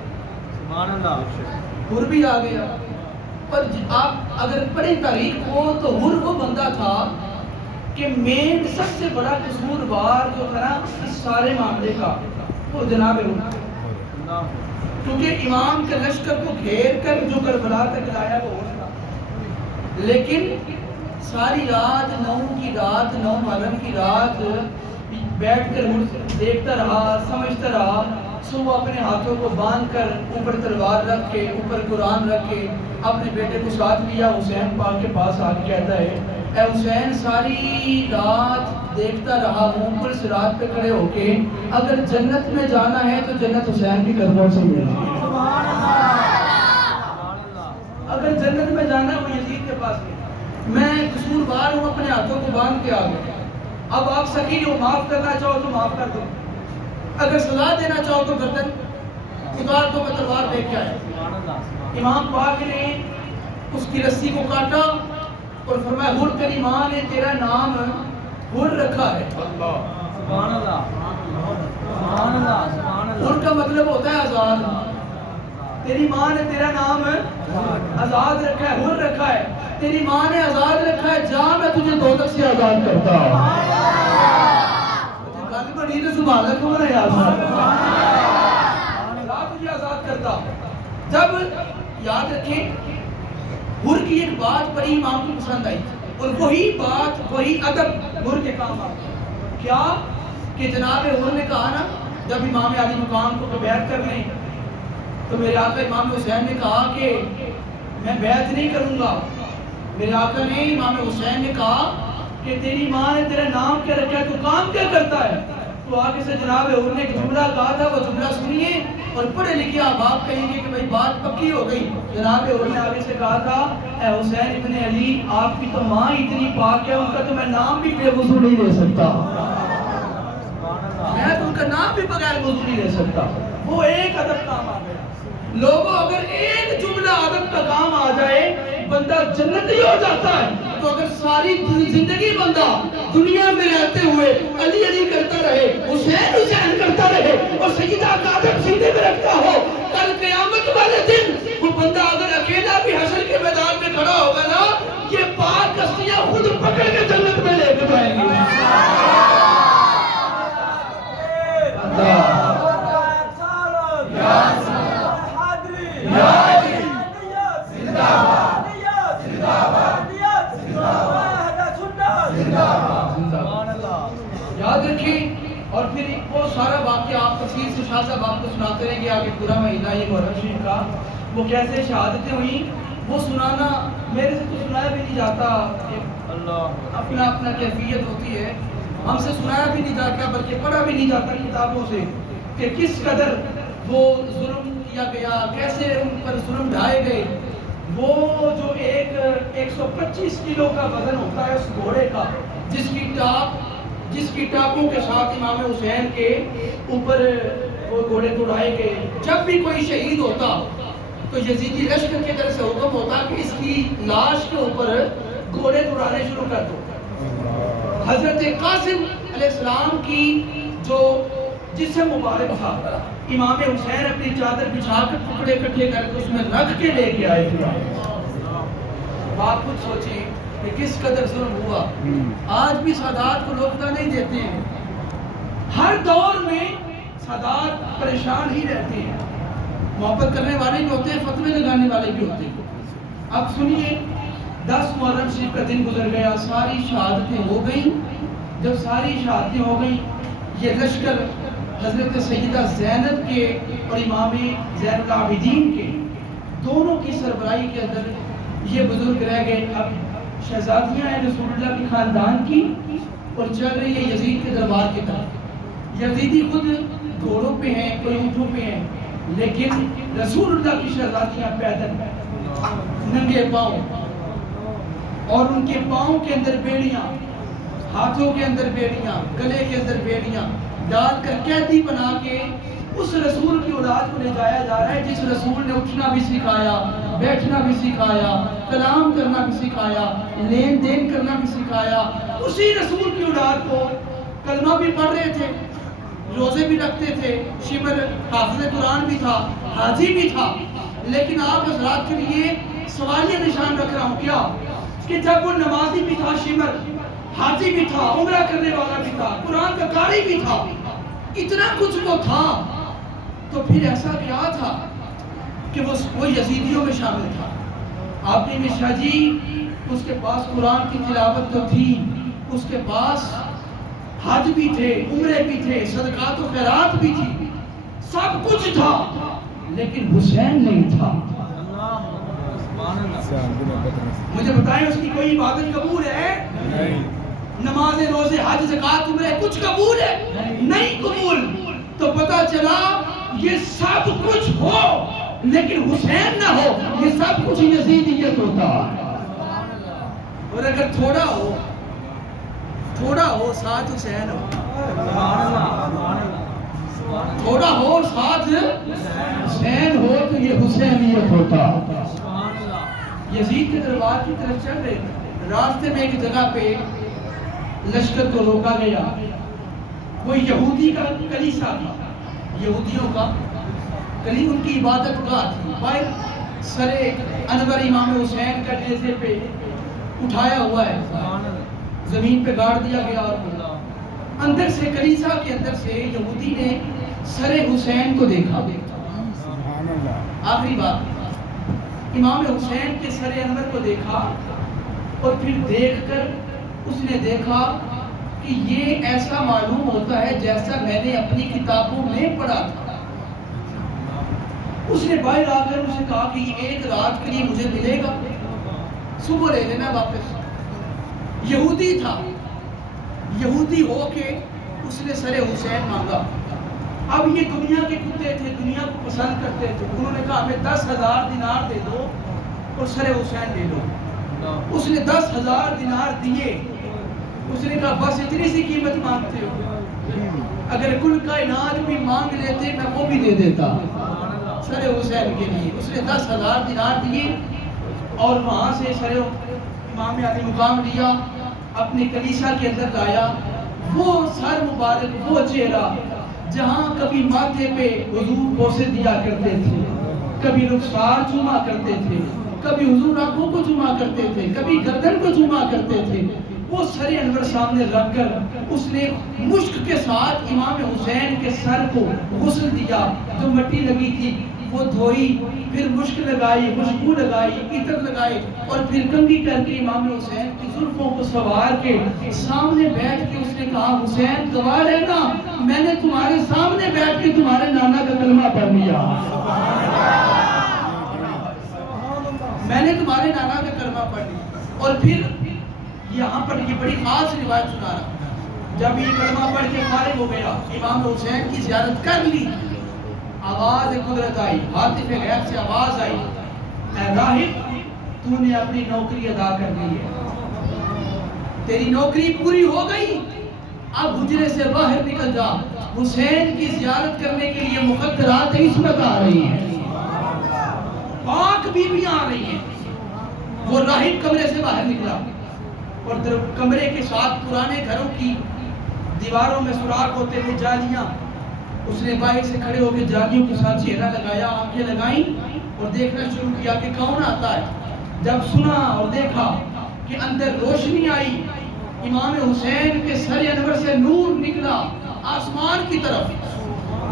گر بھی آ گیا پر آپ اگر پڑھیں تاریخ کو تو ہر وہ بندہ تھا کہ مین سب سے بڑا قصوروار جو تھا نا اس سارے معاملے کا وہ جناب ہر کیونکہ امام کے لشکر کو گھیر کر جو کربلا تک لایا وہ تھا لیکن ساری رات 9 کی رات 9 محرم کی رات بیٹھ کر دیکھتا رہا سمجھتا رہا صبح اپنے ہاتھوں کو باندھ کر اوپر تلوار رکھ کے اوپر قرآن رکھ کے اپنے بیٹے کو ساتھ لیا حسین پاک کے پاس آ کے کہتا ہے اے حسین ساری رات دیکھتا رہا ہوں پل صراط پہ کھڑے ہو کے اگر جنت میں جانا ہے تو جنت حسین کی قدموں سے ملے گی اگر جنت میں جانا ہے وہ یزید کے پاس ہے میں قصوروار ہوں اپنے ہاتھوں کو باندھ کے آ گیا اب آپ سکی ہو معاف کرنا چاہو تو معاف کر دو اگر سزا دینا چاہو تو گردن اتار دو میں تلوار لے کے آیا امام پاک نے اس کی رسی کو کاٹا اور فرمایا ہر تیری ماں نے تیرا نام حر رکھا ہے. سبحان اللہ سبحان اللہ سبحان حر اللہ. کا مطلب ہوتا ہے آزاد. تیری ماں نے تیرا نام آزاد رکھا ہے, حر رکھا ہے. تیری ماں نے آزاد رکھا ہے, جا میں تجھے دوزخ سے آزاد کرتا ہوں. گل بڑی تو سبحان اللہ کون ہے یار, اللہ تجھے آزاد کرتا. جب یاد رکھیں حر کی ایک بات بڑی امام کو پسند آئی, اور وہی بات وہی ادب حر کے کام آتا. کیا کہ جناب حر نے کہا نا, جب امام علی مقام کو بیعت کر لیں تو میرے آقا امام حسین نے کہا کہ میں بیعت نہیں کروں گا. میرے آقا نے امام حسین نے کہا کہ تیری ماں نے تیرا نام کیا رکھا ہے, تو کام کیا کرتا ہے؟ تو آگے سے جناب حر نے ایک جملہ کہا تھا, وہ جملہ سنیے اور پڑھے لکھے آپ کہیں گے کہ بھئی بات پکی ہو گئی. جناب حر نے آگے سے کہا تھا, اے حسین ابن علی, آپ کی تو ماں اتنی پاک ہے, ان کا تو میں نام بھی بے وضو نہیں لے سکتا. میں تو ان کا نام بھی بغیر وضو نہیں لے سکتا. وہ ایک ادب کام آ گیا. لوگوں اگر ایک جملہ ادب کا کام آ جائے بندہ جنتی ہو جاتا ہے. تو اگر ساری زندگی بندہ دنیا میں رہتے ہوئے علی علی کرتا رہے, حسین حسین کرتا رہے, اور سیدہ کا ادب سینے میں رکھتا ہو, کل قیامت والے دن وہ بندہ اگر اکیلا بھی حشر کے میدان میں کھڑا ہوگا نا, یہ پاک کشتیاں خود پکڑ کے جنت میں لے کے جائیں گی. یاد رکھیں. اور پھر وہ سارا واقعہ آپ تفصیل سے شاہ صاحب آپ کو سناتے رہیں گے آگے پورا مہینہ یہ محرم شریف کا, وہ کیسے شہادتیں ہوئیں وہ سنانا میرے سے تو سنایا بھی نہیں جاتا. اپنا اپنا کیفیت ہوتی ہے, ہم سے سنایا بھی نہیں جاتا بلکہ پڑھا بھی نہیں جاتا کتابوں سے کہ کس قدر وہ ظلم کیا گیا, کیسے ان پر ظلم ڈھائے گئے. وہ جو 125 کلو کا وزن ہوتا ہے اس گھوڑے کا, جس کی ٹاپوں کے ساتھ امام حسین کے اوپر وہ گھوڑے توڑائے گئے. جب بھی کوئی شہید ہوتا تو یزیدی لشکر کی طرف سے حکم ہوتا کہ اس کی لاش کے اوپر گھوڑے توڑانے شروع کر دو. حضرت قاسم علیہ السلام کی جو جسم مبارک تھا, امام حسین اپنی چادر بچھا کر ٹکڑے اکٹھے کر کے اس میں رکھ کے لے کے آئے تھے. آپ خود سوچیں کہ کس قدر ظلم ہوا. آج بھی سادات کو لوگ نہیں دیتے ہیں, ہر دور میں سادات پریشان ہی رہتے ہیں. محبت کرنے والے بھی ہوتے ہیں, فتوے لگانے والے بھی ہوتے ہیں. اب سنیے, 10 محرم شریف کا دن گزر گیا, ساری شہادتیں ہو گئیں. جب ساری شہادتیں ہو گئیں, یہ لشکر حضرت سیدہ زینب کے اور امام زین العابدین کے دونوں کی سربراہی کے اندر یہ بزرگ رہ گئے. اب شہزادیاں ہیں رسول اللہ کے خاندان کی اور چل رہی ہے یزید کے دربار کی طرف. یزیدی خود گھوڑوں پہ ہیں, کوئی اونٹوں پہ ہیں, لیکن رسول اللہ کی شہزادیاں پیدل ننگے پاؤں, اور ان کے پاؤں کے اندر بیڑیاں, ہاتھوں کے اندر بیڑیاں, گلے کے اندر بیڑیاں ڈال کر قیدی بنا کے اس رسول کی اولاد کو لے جایا جا رہا ہے, جس رسول نے اٹھنا بھی سکھایا, بیٹھنا بھی سکھایا, کلام کرنا بھی سکھایا, لین دین کرنا بھی سکھایا. اسی رسول کی اولاد کو کلمہ بھی پڑھ رہے تھے, روزے بھی رکھتے تھے, شمر حافظ قرآن بھی تھا, حاجی بھی تھا. لیکن آپ حضرات کے لیے سوالیہ نشان رکھ رہا ہوں کیا, کہ جب وہ نمازی بھی تھا, شمر حاجی بھی تھا, عمرہ کرنے والا بھی تھا, قرآن کا قاری بھی تھا, اتنا کچھ وہ تھا, تو پھر ایسا کیا تھا کہ وہ یزیدیوں میں شامل تھا. آپ نے مشرا جی, اس کے پاس قرآن کی تلاوت تو تھی, اس کے پاس حج بھی تھے, عمرے بھی تھے, صدقات و خیرات بھی تھی, سب کچھ تھا, لیکن حسین نہیں تھا. مجھے بتائیں اس کی کوئی عبادت قبول ہے؟ نماز, روزے, حج, زکات, عمرے کچھ قبول ہے؟ نہیں قبول. تو پتہ چلا یہ سب کچھ ہو لیکن حسین نہ ہو, یہ سب کچھ یزیدیت ہوتا ہے. اور اگر تھوڑا ہو ساتھ حسین ہو, تھوڑا ہو ساتھ حسین ہو, تو یہ حسینیت ہوتا. یزید کے دربار کی طرف چل رہے, راستے میں ایک جگہ پہ لشکر کو روکا گیا. وہ یہودی کا کلیسا تھا, یہودیوں کا ان کی عبادت گاہ تھی. باہر سر انور امام حسین کا نیزے پہ اٹھایا ہوا ہے, زمین پہ گاڑ دیا گیا, اور اندر سے کلیسا کے اندر سے یہودی نے سر حسین کو دیکھا. آخری بات, امام حسین کے سر انور کو دیکھا, اور پھر دیکھ کر اس نے دیکھا کہ یہ ایسا معلوم ہوتا ہے جیسا میں نے اپنی کتابوں میں پڑھا تھا. اس نے باہر آ کر اسے کہا کہ یہ ایک رات کے لیے مجھے ملے گا, صبح لے لینا واپس. یہودی تھا, یہودی ہو کے اس نے سر حسین مانگا. اب یہ دنیا کے کتے تھے, دنیا کو پسند کرتے تھے. انہوں نے کہا ہمیں 10,000 دینار دے دو اور سر حسین لے لو. اس نے 10,000 دینار دیے. اس نے کہا بس اتنی سی قیمت مانگتے ہو, اگر کل کائنات بھی مانگ لیتے میں وہ بھی دے دیتا سر حسین کے لیے. اس نے 10,000 دینار دیے اور وہاں سے سر امام علی مقام لیا, اپنے کلیسا کے اندر لایا. وہ سر مبارک, وہ چہرہ جہاں کبھی ماتھے پہ حضور بوسے دیا کرتے تھے, کبھی رخسار چوما کرتے تھے, کبھی حضور آنکھوں کو چوما کرتے تھے, کبھی گردن کو چوما کرتے تھے, وہ سر انور سامنے رکھ کر اس نے مشک کے ساتھ امام حسین کے سر کو غسل دیا. جو مٹی لگی تھی وہ دھوئی, پھر مشک لگائی, خوشبو لگائی, عطر لگائی, اور پھر کنگھی کر کے امام حسین کی زلفوں کو سوار کے سامنے بیٹھ کے اس نے کہا حسین گواہ رہنا, میں نے تمہارے سامنے بیٹھ کے تمہارے نانا کا کلمہ پڑھ لیا, میں نے تمہارے نانا کا کلمہ پڑھ لیا. اور پھر یہاں پر یہ بڑی خاص روایت سنا رہا, جب یہ کلمہ پڑھ کے فارغ ہو گیا, امام حسین کی زیارت کر لی, آواز قدرت آئی, ہاتف غیب سے آواز آئی, اے راہب تو نے اپنی نوکری ادا کر لی ہے, تیری نوکری پوری ہو گئی, اب حجرے سے باہر نکل جا. حسین کی زیارت کرنے کے لیے مقدرات عصمت آ رہی ہیں, پاک بیویاں آ رہی ہیں. وہ راہب کمرے سے باہر نکلا, اور کمرے کے ساتھ پرانے گھروں کی دیواروں میں سوراخ ہوتے تھے, جالیاں. اس نے باہر سے کھڑے ہو کے جالیوں کے ساتھ چہرہ لگایا, آنکھیں لگائیں اور دیکھنا شروع کیا کہ کون آتا ہے. جب سنا اور دیکھا کہ اندر روشنی آئی, امام حسین کے سر انور سے نور نکلا آسمان کی طرف,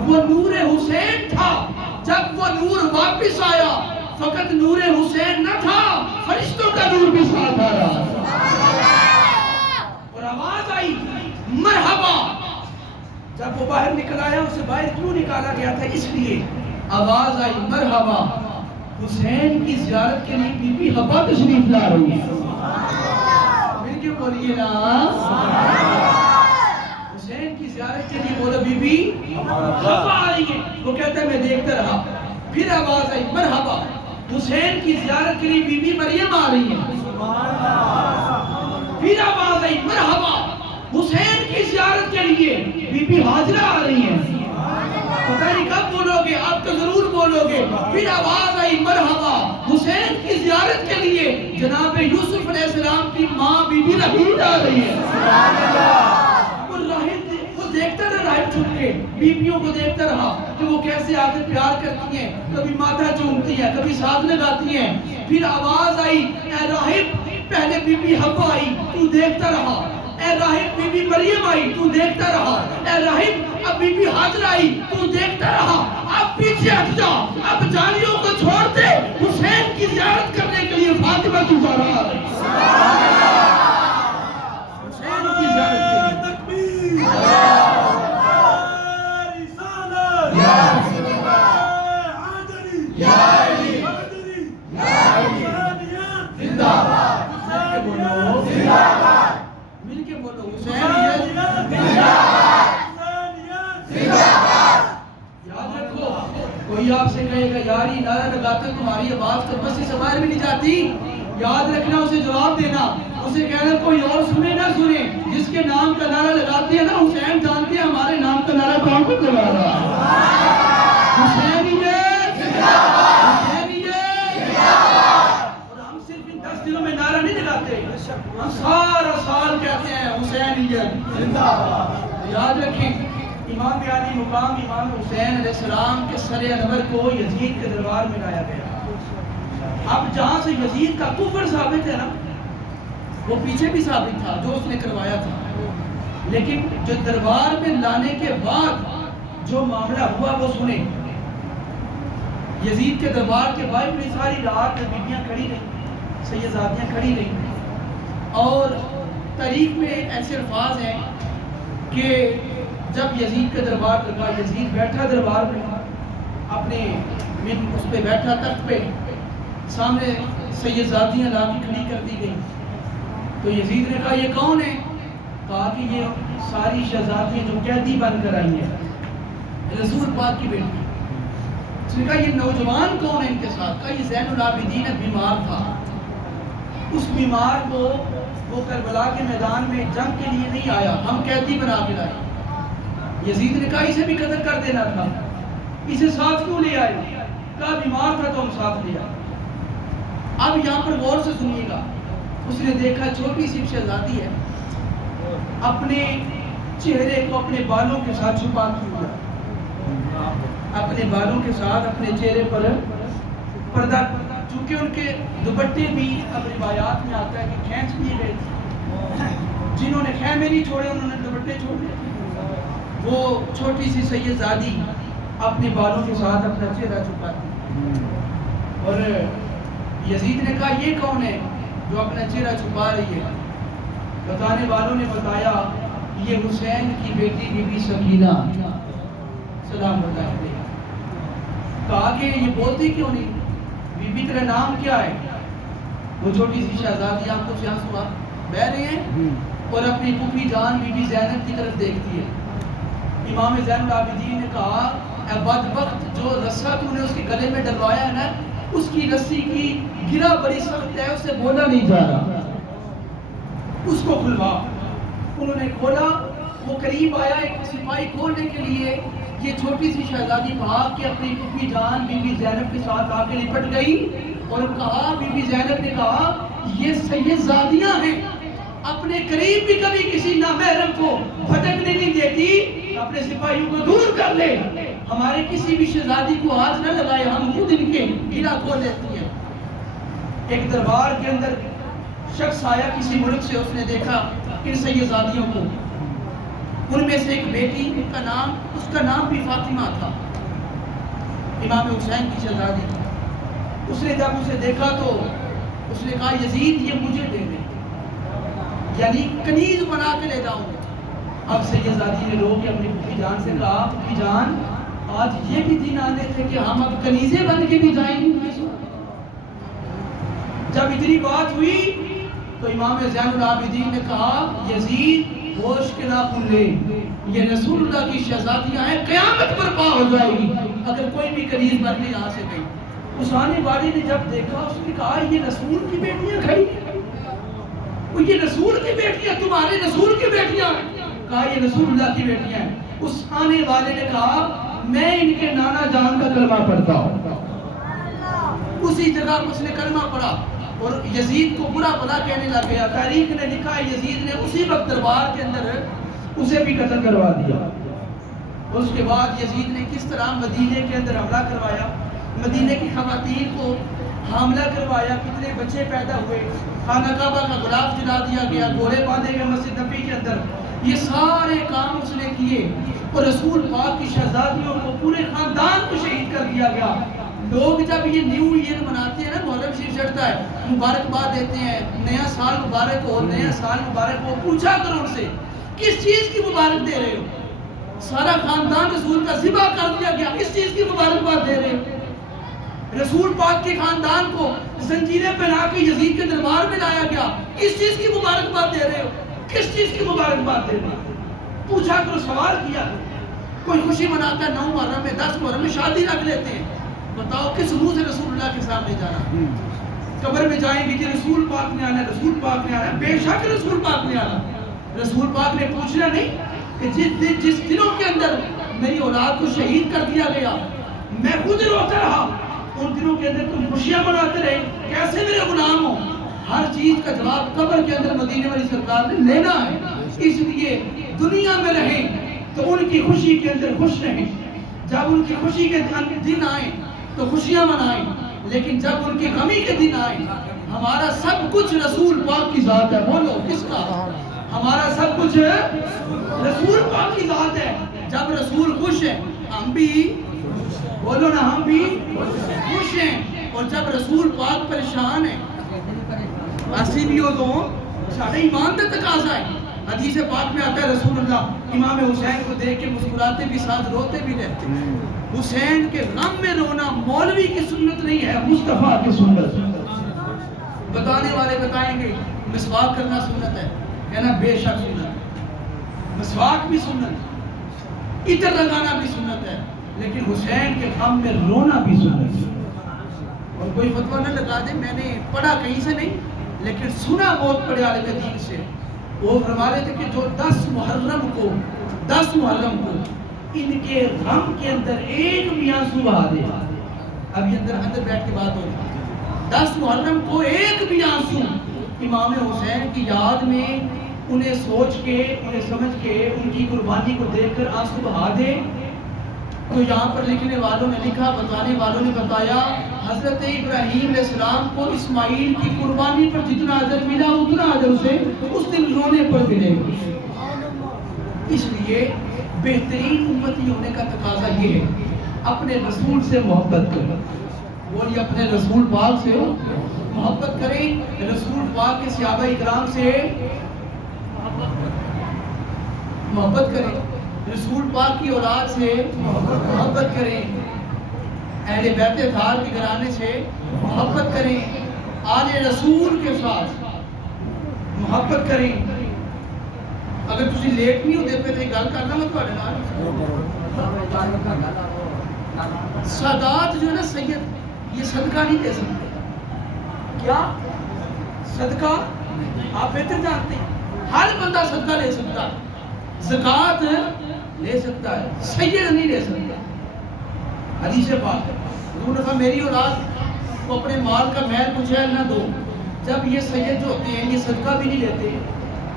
وہ نور حسین تھا. جب وہ نور واپس آیا, فقط نور حسین نہ تھا, فرشتوں کا نور بھی ساتھ آ رہا, اور آواز آئی مرحبا. جب وہ باہر نکل آیا, اسے باہر کیوں نکالا گیا تھا, اس لیے آواز آئی مرحبا, حسین کی زیارت کے لیے بی بی حبا تشریف لا رہی ہے. مل کے بولیے نا, حسین کی زیارت کے لیے بولو بی بی حبا آ رہی ہے. وہ کہتا ہے میں دیکھتا رہا. پھر آواز آئی مرحبا, حسین کی زیارت کے لیے بی بی مریم آ رہی ہے. پھر آواز آئی مرحبا, حسین کی زیارت کے لیے بی بی حاجرہ آ رہی ہیں. پتہ نہیں کب بولو گے, آپ تو ضرور بولو گے. پھر آواز آئی مرحبا, حسین کی زیارت کے لیے جناب یوسف علیہ السلام کی ماں بی بی رحیل آ رہی ہے. وہ دیکھتا رہا, راہب چھپ کے بیویوں کو دیکھتا رہا کہ وہ کیسے آگے پیار کرتی ہیں, کبھی ماتھا چومتی ہیں, کبھی ساتھ لگاتی ہیں. پھر آواز آئی اے راہب, پہلے بی بی حبا آئی, تو دیکھتا رہا. اے راہب بی بی مریم آئی, تو دیکھتا رہا. اے راہب اب بی بی حاجرہ آئی, تو دیکھتا رہا. اب پیچھے ہٹ جا, اب جالیوں کو چھوڑ دے, حسین کی زیارت کرنے کے لیے فاطمہ کی زہرا آ رہی. حسین کی زیارت کے لیے تکبیر, مل کے بولو حسین. یاد رکھو, کوئی آپ سے کہے گا یار یہ نعرہ لگاتے تمہاری آواز تو بس سے باہر بھی نہیں جاتی, یاد رکھنا, اسے جواب دینا, اسے کہنا کوئی اور سنے نہ سنے, جس کے نام کا نعرہ لگاتے ہیں نا حسین جانتے ہیں ہمارے نام کا نعرہ کون کو لگا رہا ہے. حسینیت, حسینیت, اور ہم صرف ان 10 دنوں میں نعرہ نہیں لگاتے، ہم سارا سال کہتے ہیں حسین زندہ باد۔ یاد رکھیں امام علی مقام امام حسین علیہ السلام کے سر انور کو یزید کے دربار میں لایا گیا۔ اب جہاں سے یزید کا کفر ثابت ہے نا، وہ پیچھے بھی ثابت تھا جو اس نے کروایا تھا، لیکن جو دربار میں لانے کے بعد جو معاملہ ہوا وہ سنیں۔ یزید کے دربار کے باہر میں ساری رات بیبیاں کھڑی رہیں، سیدزادیاں کھڑی رہیں، اور تاریخ میں ایسے الفاظ ہیں کہ جب یزید کے دربار لگا، یزید بیٹھا دربار میں اپنے اس پہ بیٹھا تخت پہ، سامنے سیدزادیاں لا کے کھڑی کر دی گئی، تو یزید نے کہا یہ کون ہے؟ کہا کہ یہ ساری شہزادیاں جو قیدی بن کر آئی ہیں رسول پاک کی بیٹی۔ اس نے کہا یہ نوجوان کون ہے ان کے ساتھ؟ کہا یہ زین العابدین بیمار تھا، اس بیمار کو وہ کربلا کے میدان میں جنگ کے لیے نہیں آیا، ہم قیدی بنا کے لائے۔ یزید نے کہا اسے بھی قتل کر دینا تھا، اسے ساتھ کیوں لے آئے؟ کہا بیمار تھا تو ہم ساتھ لے آئے۔ اب یہاں پر غور سے سنیے گا، اس نے دیکھا چھوٹی سی شہزادی ہے، اپنے چہرے کو اپنے بالوں کے ساتھ چھپا کیا، اپنے بالوں کے ساتھ اپنے چہرے پر پردہ، چونکہ ان کے دوپٹے بھی اب روایات میں آتا ہے کہ کھینچ لیے گئے تھے، جنہوں نے خیمے نہیں چھوڑے انہوں نے دوپٹے چھوڑ لیے۔ وہ چھوٹی سی سیدزادی اپنے بالوں کے ساتھ اپنا چہرہ چھپاتی، اور یزید نے کہا یہ کون ہے جو اپنا چہرہ چھپا رہی ہے؟ بتانے والوں نے بتایا یہ حسین کی بیٹی بی بی سکینہ سلام اللہ علیہ۔ کہا کہ یہ بولتی کیوں نہیں؟ بی بی تیرا نام کیا ہے؟ وہ چھوٹی سی شہزادی آنکھوں سے آنسو بہہ رہے ہیں اور اپنی پھوپھی جان بی بی زینب کی طرف دیکھتی ہے۔ امام زین العابدین نے کہا اے بدبخت، جو رسہ تو نے اس کے گلے میں ڈلوایا ہے نا، اس کی رسی کی گرہ بڑی سخت ہے، اسے بولا نہیں جا رہا، اس کو کھلوا۔ انہوں نے کھولا، وہ قریب آیا، ایک سپاہی کھولنے کے لیے یہ چھوٹی سی شہزادی بھاگ کے اپنی پھوپھی جان بی بی زینب کے ساتھ آ کے لپٹ گئی اور کہا، بی بی زینب نے کہا یہ سیدزادیاں ہیں، اپنے قریب بھی کبھی کسی نامحرم کو بھٹکنے نہیں دیتی، اپنے سپاہیوں کو دور کر لے، ہمارے کسی بھی شہزادی کو ہاتھ نہ لگائے، ہم خود ان کے گرہ کھول دیتی ہیں۔ ایک دربار کے اندر شخص آیا کسی ملک سے، اس نے دیکھا ان سیدزادیوں کو، ان میں سے ایک بیٹی اس کا نام بھی فاطمہ تھا، امام حسین کی شہزادی۔ اس نے جب اسے دیکھا تو اس نے کہا یزید یہ مجھے دے دے، یعنی کنیز بنا کے لے جاؤں۔ اب سیدزادی نے رو کے اپنی پھوپھی جان سے کہا، پھوپھی جان آج یہ بھی دن آنے تھے کہ ہم اب کنیزیں بن کے بھی جائیں گے۔ جب اتنی بات ہوئی تو امام زین العابدین نے کہا یزید ہوش کے ناخن لے، یہ رسول اللہ کی شہزادیاں ہیں، قیامت برپا ہو جائے گی اگر کوئی بھی کنیز بن کے یہاں سے گئی۔ اس آنے والی نے جب دیکھا اس نے کہا یہ رسول کی بیٹیاں کھڑی ہیں، یہ رسول کی بیٹیاں، تمہارے رسول کی بیٹیاں ہیں؟ کہا یہ رسول اللہ کی بیٹیاں ہیں۔ اس آنے والے نے کہا میں ان کے نانا جان کا کلمہ پڑھتا ہوں۔ اسی جگہ اس نے کلمہ پڑھا اور یزید کو برا بھلا کہنے لگ گیا۔ تاریخ نے لکھا ہے یزید نے اسی وقت دربار کے اندر اسے بھی قتل کروا دیا۔ اس کے بعد یزید نے کس طرح مدینے کے اندر حملہ کروایا، مدینے کی خواتین کو حاملہ کروایا، کتنے بچے پیدا ہوئے، خانہ کعبہ کا غلاف جلا دیا گیا، گھوڑے باندھے گئے مسجد نبی کے اندر، یہ سارے کام اس نے کیے اور رسول پاک کی شہزادیوں کو، پورے خاندان کو شہید کر دیا گیا۔ لوگ جب یہ نیو ایئر مناتے ہیں نا، محرم شریف چڑھتا ہے، مبارکباد دیتے ہیں، نیا سال مبارک ہو، نیا سال مبارک ہو، پوچھا کرو ان سے کس چیز کی مبارک دے رہے ہو؟ سارا خاندان رسول کا ذبح کر دیا گیا، اس چیز کی مبارکباد دے رہے ہو؟ رسول پاک کے خاندان کو زنجیریں پہنا کے یزید کے دربار میں لایا گیا، اس چیز کی مبارکباد دے رہے ہو؟ کس چیز کی مبارکباد دے رہے ہو؟ پوچھا کرو، سوال کیا کرو۔ کوئی خوشی مناتا ہے 9 محرم میں، 10 محرم میں شادی رکھ لیتے ہیں، بتاؤ کس منہ سے رسول اللہ کے سامنے جانا؟ قبر میں جائیں گے کہ رسول پاک نے آنا، رسول پاک نے آنا، بے شک رسول پاک نے آنا۔ رسول پاک نے پوچھنا نہیں کہ جس دنوں کے اندر میری اولاد کو شہید کر دیا گیا میں خود روتا رہا، ان دنوں کے اندر تم خوشیاں مناتے رہے، کیسے میرے غلام ہو؟ ہر چیز کا جواب قبر کے اندر مدینے والی سرکار نے لینا ہے. اس لیے دنیا میں رہیں تو ان کی خوشی کے اندر خوش رہیں، جب ان کی خوشی کے دن آئیں تو خوشیاں منائیں، لیکن جب ان کی غمی کے دن آئیں، ہمارا سب کچھ رسول پاک کی ذات ہے. بولو کس کا؟ ہمارا سب کچھ رسول پاک کی ذات ہے. جب رسول خوش ہے ہم بھی، بولو نا، ہم بھی خوش ہیں. اور جب رسول پاک پریشان ہے ایسی بھی ہو تو سارے ایمان کا تقاضا ہے. حدیث پاک میں آتا ہے رسول اللہ امام حسین کو دیکھ کے مسکراتے بھی ساتھ روتے بھی رہتے. حسین کے غم میں رونا مولوی کی سنت نہیں ہے، مصطفیٰ کی سنت. بتانے والے بتائیں گے مسواک کرنا سنت ہے، کہنا بے شک سنت ہے. مسواک بھی سنت، عطر لگانا بھی سنت ہے، لیکن حسین کے غم میں رونا بھی سنت ہے. اور کوئی فتویٰ نہ لگا دے، میں نے پڑھا کہیں سے نہیں لیکن سنا بہت بڑے عالم دین سے. وہ فرما رہے تھے کہ جو 10 محرم کو ان کے غم کے اندر ایک بھی آنسو بہا دے. ابھی اندر بیٹھ کے بات ہو رہی ہے. 10 محرم کو ایک بھی آنسو امام حسین کی یاد میں انہیں سوچ کے، انہیں سمجھ کے، ان کی قربانی کو دیکھ کر آنسو بہا دے. تو یہاں پر لکھنے والوں نے لکھا، بتانے والوں نے بتایا، حضرت ابراہیم علیہ السلام کو اسماعیل کی قربانی پر جتنا اجر ملا اتنا اجر اسے اس دن رونے پر ملے گا. اس لیے بہترین امتی ہونے کا تقاضا یہ ہے اپنے رسول سے محبت کریں. بولیے اپنے رسول پاک سے محبت کریں، رسول پاک کے صحابہ اکرام سے محبت کریں، رسول پاک کی اولاد سے محبت کریں، اہل بیت اطہار کے گھرانے سے محبت کریں، آل رسول کے ساتھ محبت کریں. اگر تسی لیٹ نہیں ہوتے پہ گل کرنا میں تھوڑے نال. سادات جو ہے نا سید، یہ صدقہ نہیں دے سکتے. کیا صدقہ؟ آپ بہتر جانتے ہیں ہر بندہ صدقہ لے سکتا ہے، زکوٰۃ لے سکتا ہے، سید نہیں لے سکتا. حدیث پاک ہے حضور نے کہا میری اولاد کو اپنے مال کا میل کچیل نہ دو. جب یہ سید جو ہوتے ہیں یہ صدقہ بھی نہیں لیتے،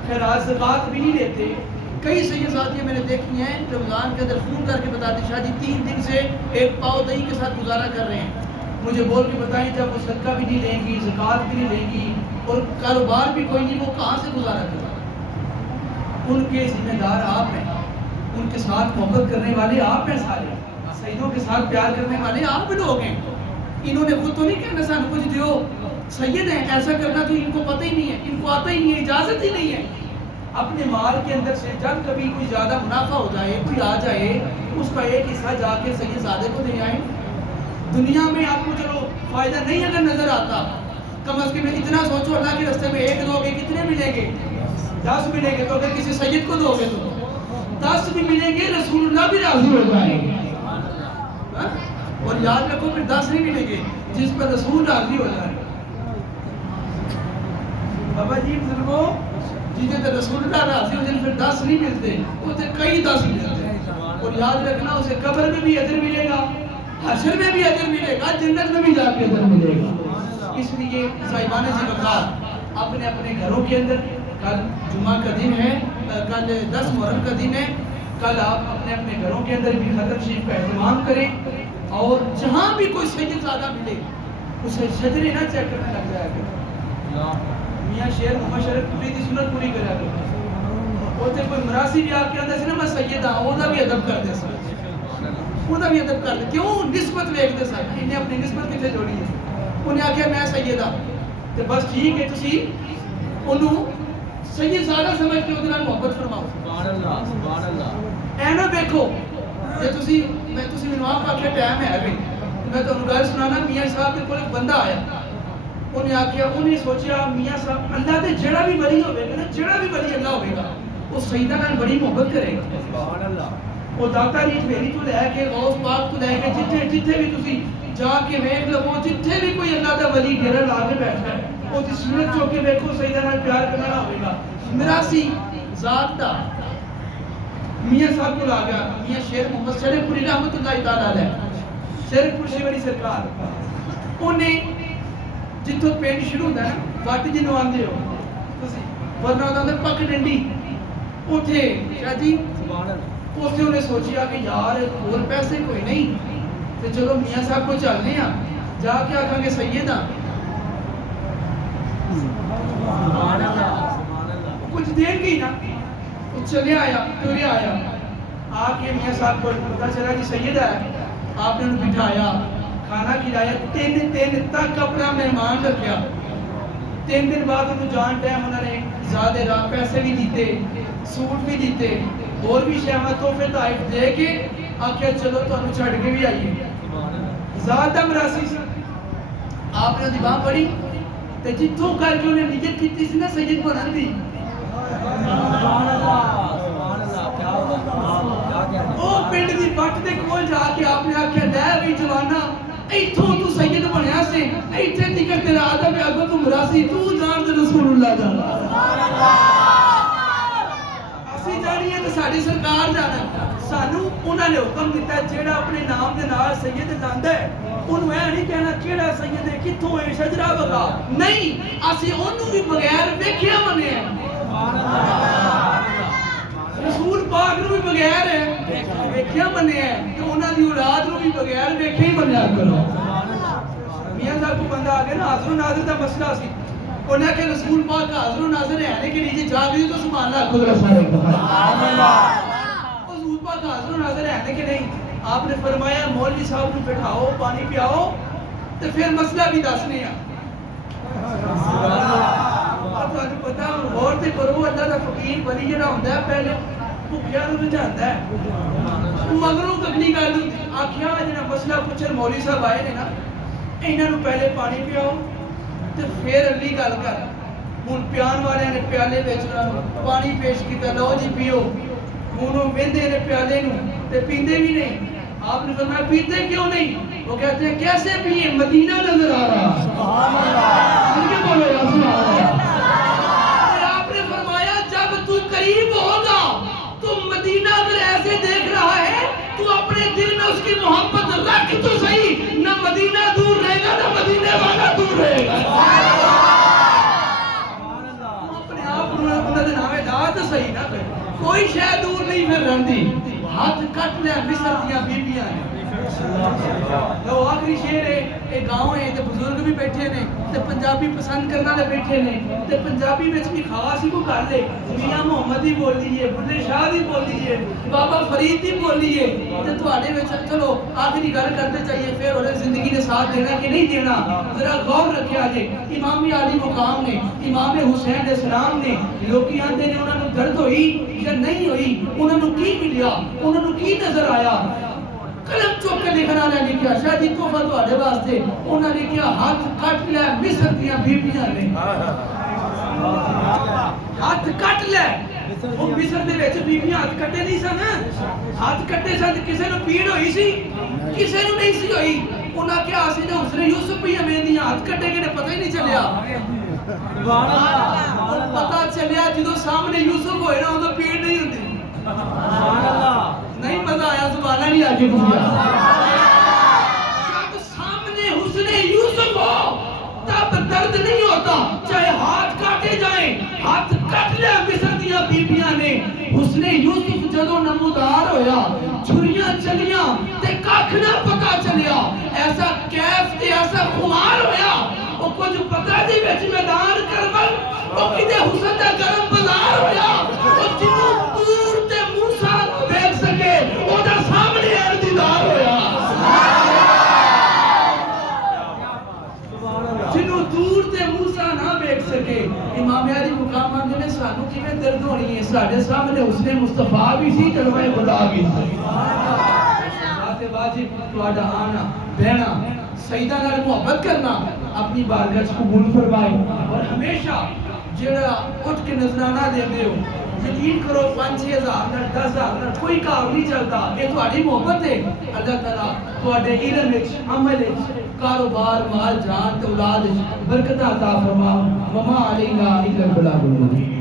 خیرات زکوٰۃ بھی نہیں لیتے. کئی سید ساتھی میں نے دیکھی ہیں رمضان کے اندر فون کر کے بتاتے شاہ جی 3 دن سے ایک پاؤ دہی کے ساتھ گزارا کر رہے ہیں. مجھے بول کے بتائیں جب وہ صدقہ بھی نہیں لیں گی، زکوٰۃ بھی نہیں لیں گی اور کاروبار بھی کوئی نہیں، وہ کہاں سے گزارا کرے؟ ان کے ذمہ دار آپ ہیں، ان کے ساتھ محبت کرنے والے آپ ہیں، سارے سیدوں کے ساتھ پیار کرنے والے آپ لوگ ہیں. انہوں نے خود تو نہیں کہنا سان کچھ دیو، سید ہیں ایسا کرنا تو ان کو پتہ ہی نہیں ہے، ان کو آتا ہی نہیں ہے، اجازت ہی نہیں ہے. اپنے مال کے اندر سے جب کبھی کوئی زیادہ منافع ہو جائے، کوئی آ جائے، اس کا ایک حصہ جا کے سید زادے کو دے آئیں. دنیا میں آپ کو چلو فائدہ نہیں اگر نظر آتا، کم از کم اتنا سوچو اللہ کے راستے میں 1 دو گے کتنے ملیں گے؟ 10 ملیں گے. تو اگر کسی سید کو دو گے تو 10 بھی ملیں گے، رسول اللہ بھی راضی ہو جائیں گے. اور یاد رکھو پھر 10 نہیں ملیں گے جس پر رسول راضی ہو جائے. بابا جی بزرگوں جیتے تو رسول اللہ راضی ہو جائے پھر 10 نہیں ملتے، وہ تو کئی 10 ملتے ہیں. اور یاد رکھنا اسے قبر میں بھی اجر ملے گا، حشر میں بھی اجر ملے گا، جنت میں بھی جا کے اجر ملے گا. اس لیے صاحبان ذی وقار اپنے اپنے گھروں کے اندر، کل جمعہ کا دن ہے، کل 10 محرم کا دن ہے، کل آپ اپنے اپنے گھروں کے اندر بھی ختم شریف کا اہتمام کریں. اور جہاں بھی کوئی سید زادہ ملے اسے شجرے نہ چیک کرنے لگ جائے گا. میاں شیر محمد شریف پوری دی سنت پوری کرا گا. وہ تے کوئی مراسی بھی آپ کے اندر سے نا میں سید ہاں، وہ بھی ادب کر دے سر، وہ بھی ادب کر دے. کیوں؟ نسبت ویکھتے سر، انہیں اپنی نسبت کتنے جوڑی ہے. انہیں آخیا میں سید ہاں تو بس ٹھیک ہے، تسی انہوں سید زیادہ سمجھ کے ادھر محبت فرماؤ. سبحان اللہ سبحان اللہ. اے نہ دیکھو جے تسی میں تسی منو آپ آخیا ٹائم ہے بھی میں تو گل سنانا. میاں صاحب کے کول ایک بندہ آیا، انہیں آخیا، انہیں سوچیا میاں صاحب اللہ دے جڑا بھی ولی ہوئے گا نا، جڑا بھی ولی اللہ ہوئے گا وہ سیدہ نال بڑی محبت کرے گا. سبحان اللہ. وہ داتا ریچ میری تو لے کے غوث پاک تو لے کے جتھے بھی تسی جا کے ویکھ لو، جتھے بھی کوئی اللہ دا ولی ڈیرا لا کے بیٹھا ہے وہ جس سورت چوک کے ویکھو سیدہ نال پیار کرنے والا ہوئے گا. مراسی ذات دا میاں صاحب کو لا گیا، میاں شیر محمد شریف پوری رحمت اللہ تعالی علیہ، شریف پور شیوری سرکار انہیں جتوں پنڈ شروع ہوتا ہے نا وٹ جنوں آندے ہو تسی ورنہ ہوتا ہے پک ڈنڈی اتھے شاہ جی سبحان اللہ اتھے انہیں سوچیا کہ یار اور پیسے کوئی نہیں تو چلو میاں صاحب کو چلنے ہیں جا کے آکھاں گے سیدہ سبحان اللہ سبحان اللہ کچھ دیر گئی نا وہ چلے آیا تورے آیا آ کے میاں صاحب کو پتا چلا کہ سید ہے آپ نے انہیں بٹھایا کھانا کھلایا 3 دن تک اپنا مہمان رکھیا 3 دن بعد انہوں جان ٹائم انہوں نے زیادہ راہ پیسے بھی دیتے سوٹ بھی دیتے اور بھی شہمہ تحفے تحائف دے کے آکھیا چلو تو انہوں چھڑ کے بھی آئیے زیادہ مراسی سی آپ نے دباہ پڑھی تے جتوں کر کے انہیں نیت کیتی سی نا سید بنن دی سبحان اللہ سبحان اللہ کیا او پنڈ دی بٹ دے کول جا کے آپ نے آکھیا لے بھی جوانا ایتھوں تو سید بنیا سے ایتھے تک تیرا آدم اگو تو مراسی تو جان دے رسول اللہ جان اسی جانی ہے تو ساڈی سرکار جانا سانو انہاں نے حکم دیتا ہے جیڑا اپنے نام دے نال سید لاندا ہے انہوں اے نہیں کہنا کیڑا سید ہے کتھوں ہے شجرا بگا نہیں اسی انہوں بھی بغیر ویکھیا منے ہیں رسول پاک نو بھی بغیر ہے ویکھیا منے ہیں تو انہاں دی اولاد نو بھی بغیر ویکھے ہی منیا کرو میاں صاحب کو بندہ آ گیا نا حاضر و ناظر دا مسئلہ سی انہاں کہ رسول پاک حاضر و ناظر ہے کہ نیچے جا گئی تو سبحان اللہ خود رسول سبحان اللہ رسول پاک حاضر و ناظر ہے کہ نہیں آپ نے فرمایا مولوی صاحب کو بٹھاؤ پانی پیاؤ تو پھر مسئلہ بھی دسنے ہیں آپ کو پتا غور تے کرو اللہ دا فقیر ولی جڑا ہوندا ہے پہلے بھکھیا نوں رجھاندا ہے مگروں اگلی گل آکھیا جڑا مسئلہ پوچھن مولوی صاحب آئے نے نا انہاں نوں پہلے پانی پیاؤ تے پھر اگلی گل کر ہن پیان والے نے پیالے وچ پانی پیش کیتا لو جی پیو منوں ویندے نے پیالے نوں تے پیندے بھی نہیں آپ نے فرمایا پیتے کیوں نہیں وہ کہتے ہیں کیسے پیئے مدینہ نظر آ رہا سبحان اللہ بولو یا سبحان اللہ آپ نے فرمایا جب تو قریب ہوگا تو مدینہ اگر ایسے دیکھ رہا ہے تو اپنے دل میں اس کی محبت رکھ تو صحیح نہ مدینہ دور رہے گا نہ مدینے والا دور رہے گا اپنے آپ انہوں نے نامے دا تو صحیح نہ پھر کوئی شاید دور نہیں پھر رہندی ہاتھ کٹ لے مصر دیاں بیبیاں ہیں لو آخری شیر ہے ایک گاؤں ہے تے بزرگ بھی بیٹھے نے تے پنجابی پسند کرنا لے بیٹھے نے تے پنجابی میں بھی خاص ہی کو کر لے میاں محمد ہی بول لیے بلے شاہ ہی بول لیے بابا فرید ہی بول لیے تے تواڈے وچ چلو آخری گل کرتے چاہیے پھر اور زندگی نے ساتھ دینا کہ نہیں دینا ذرا غور رکھیا جے امام علی مقام نے امام حسین علیہ السلام نے لوکی آندے نے انہاں نوں درد ہوئی یا نہیں ہوئی انہاں نوں کی ملیا انہاں نوں کی نظر آیا قلم چوک کے لکھنا نے لکھیا شاید ہی تحفہ تواڈے واسطے انہاں نے لکھیا ہاتھ کٹ لے مصر دیاں بیبییاں نے ہاتھ کٹ لے وہ مصر دے وچ بیبییاں ہاتھ کٹے نہیں سن ہاتھ کٹے سن کسے نوں پیڑ ہوئی سی کسے نوں نہیں سی ہوئی انہاں کیا اسی نے حسن یوسف بھی ہمیں دیاں ہاتھ کٹے کے پتہ ہی نہیں چلیا سبحان اللہ پتہ چلیا جدوں سامنے یوسف ہوئے نا اودوں پیڑ نہیں ہوندی سبحان اللہ نہیں مزہ آیا سبحان اللہ نہیں آگے بھولیا جب سامنے حسن یوسف ہو تب درد نہیں ہوتا چاہے ہاتھ کاٹے جائیں ہاتھ کٹ لیا مصر دیاں بیبیاں نے حسن یوسف جدوں نمودار ہویا چھریاں چلیاں تے ککھ نہ پتا چلیا ایسا کیف تے ایسا خمار ہویا وہ کچھ پتہ دی وچ میدان کربل وہ کدے حسن دا گرم بازار ہویا وہ جنوں دور تے موسیٰ دیکھ سکے وہ دا سامنے دیدار ہویا جنوں دور تے موسیٰ نہ دیکھ سکے امام علی مقام آندے نے سانو کیویں درد ہونی ہے ساڈے سامنے حسن مصطفیٰ بھی سی جلوہ خدا بھی سی ذات واجب تواڈا آنا بہنا سیدہ نال محبت کرنا اپنی بارگاہ قبول فرمائے اور ہمیشہ جڑا اٹھ کے نذرانہ دے ہو یقین کرو 5-6 ہزار 10 ہزار کوئی کام نہیں چلتا یہ تہاڈی محبت ہے اللہ تعالیٰ تہاڈے علم وچ عمل وچ کاروبار مال جان تے اولاد وچ برکت عطا فرما وما علینا الا البلاغ المبین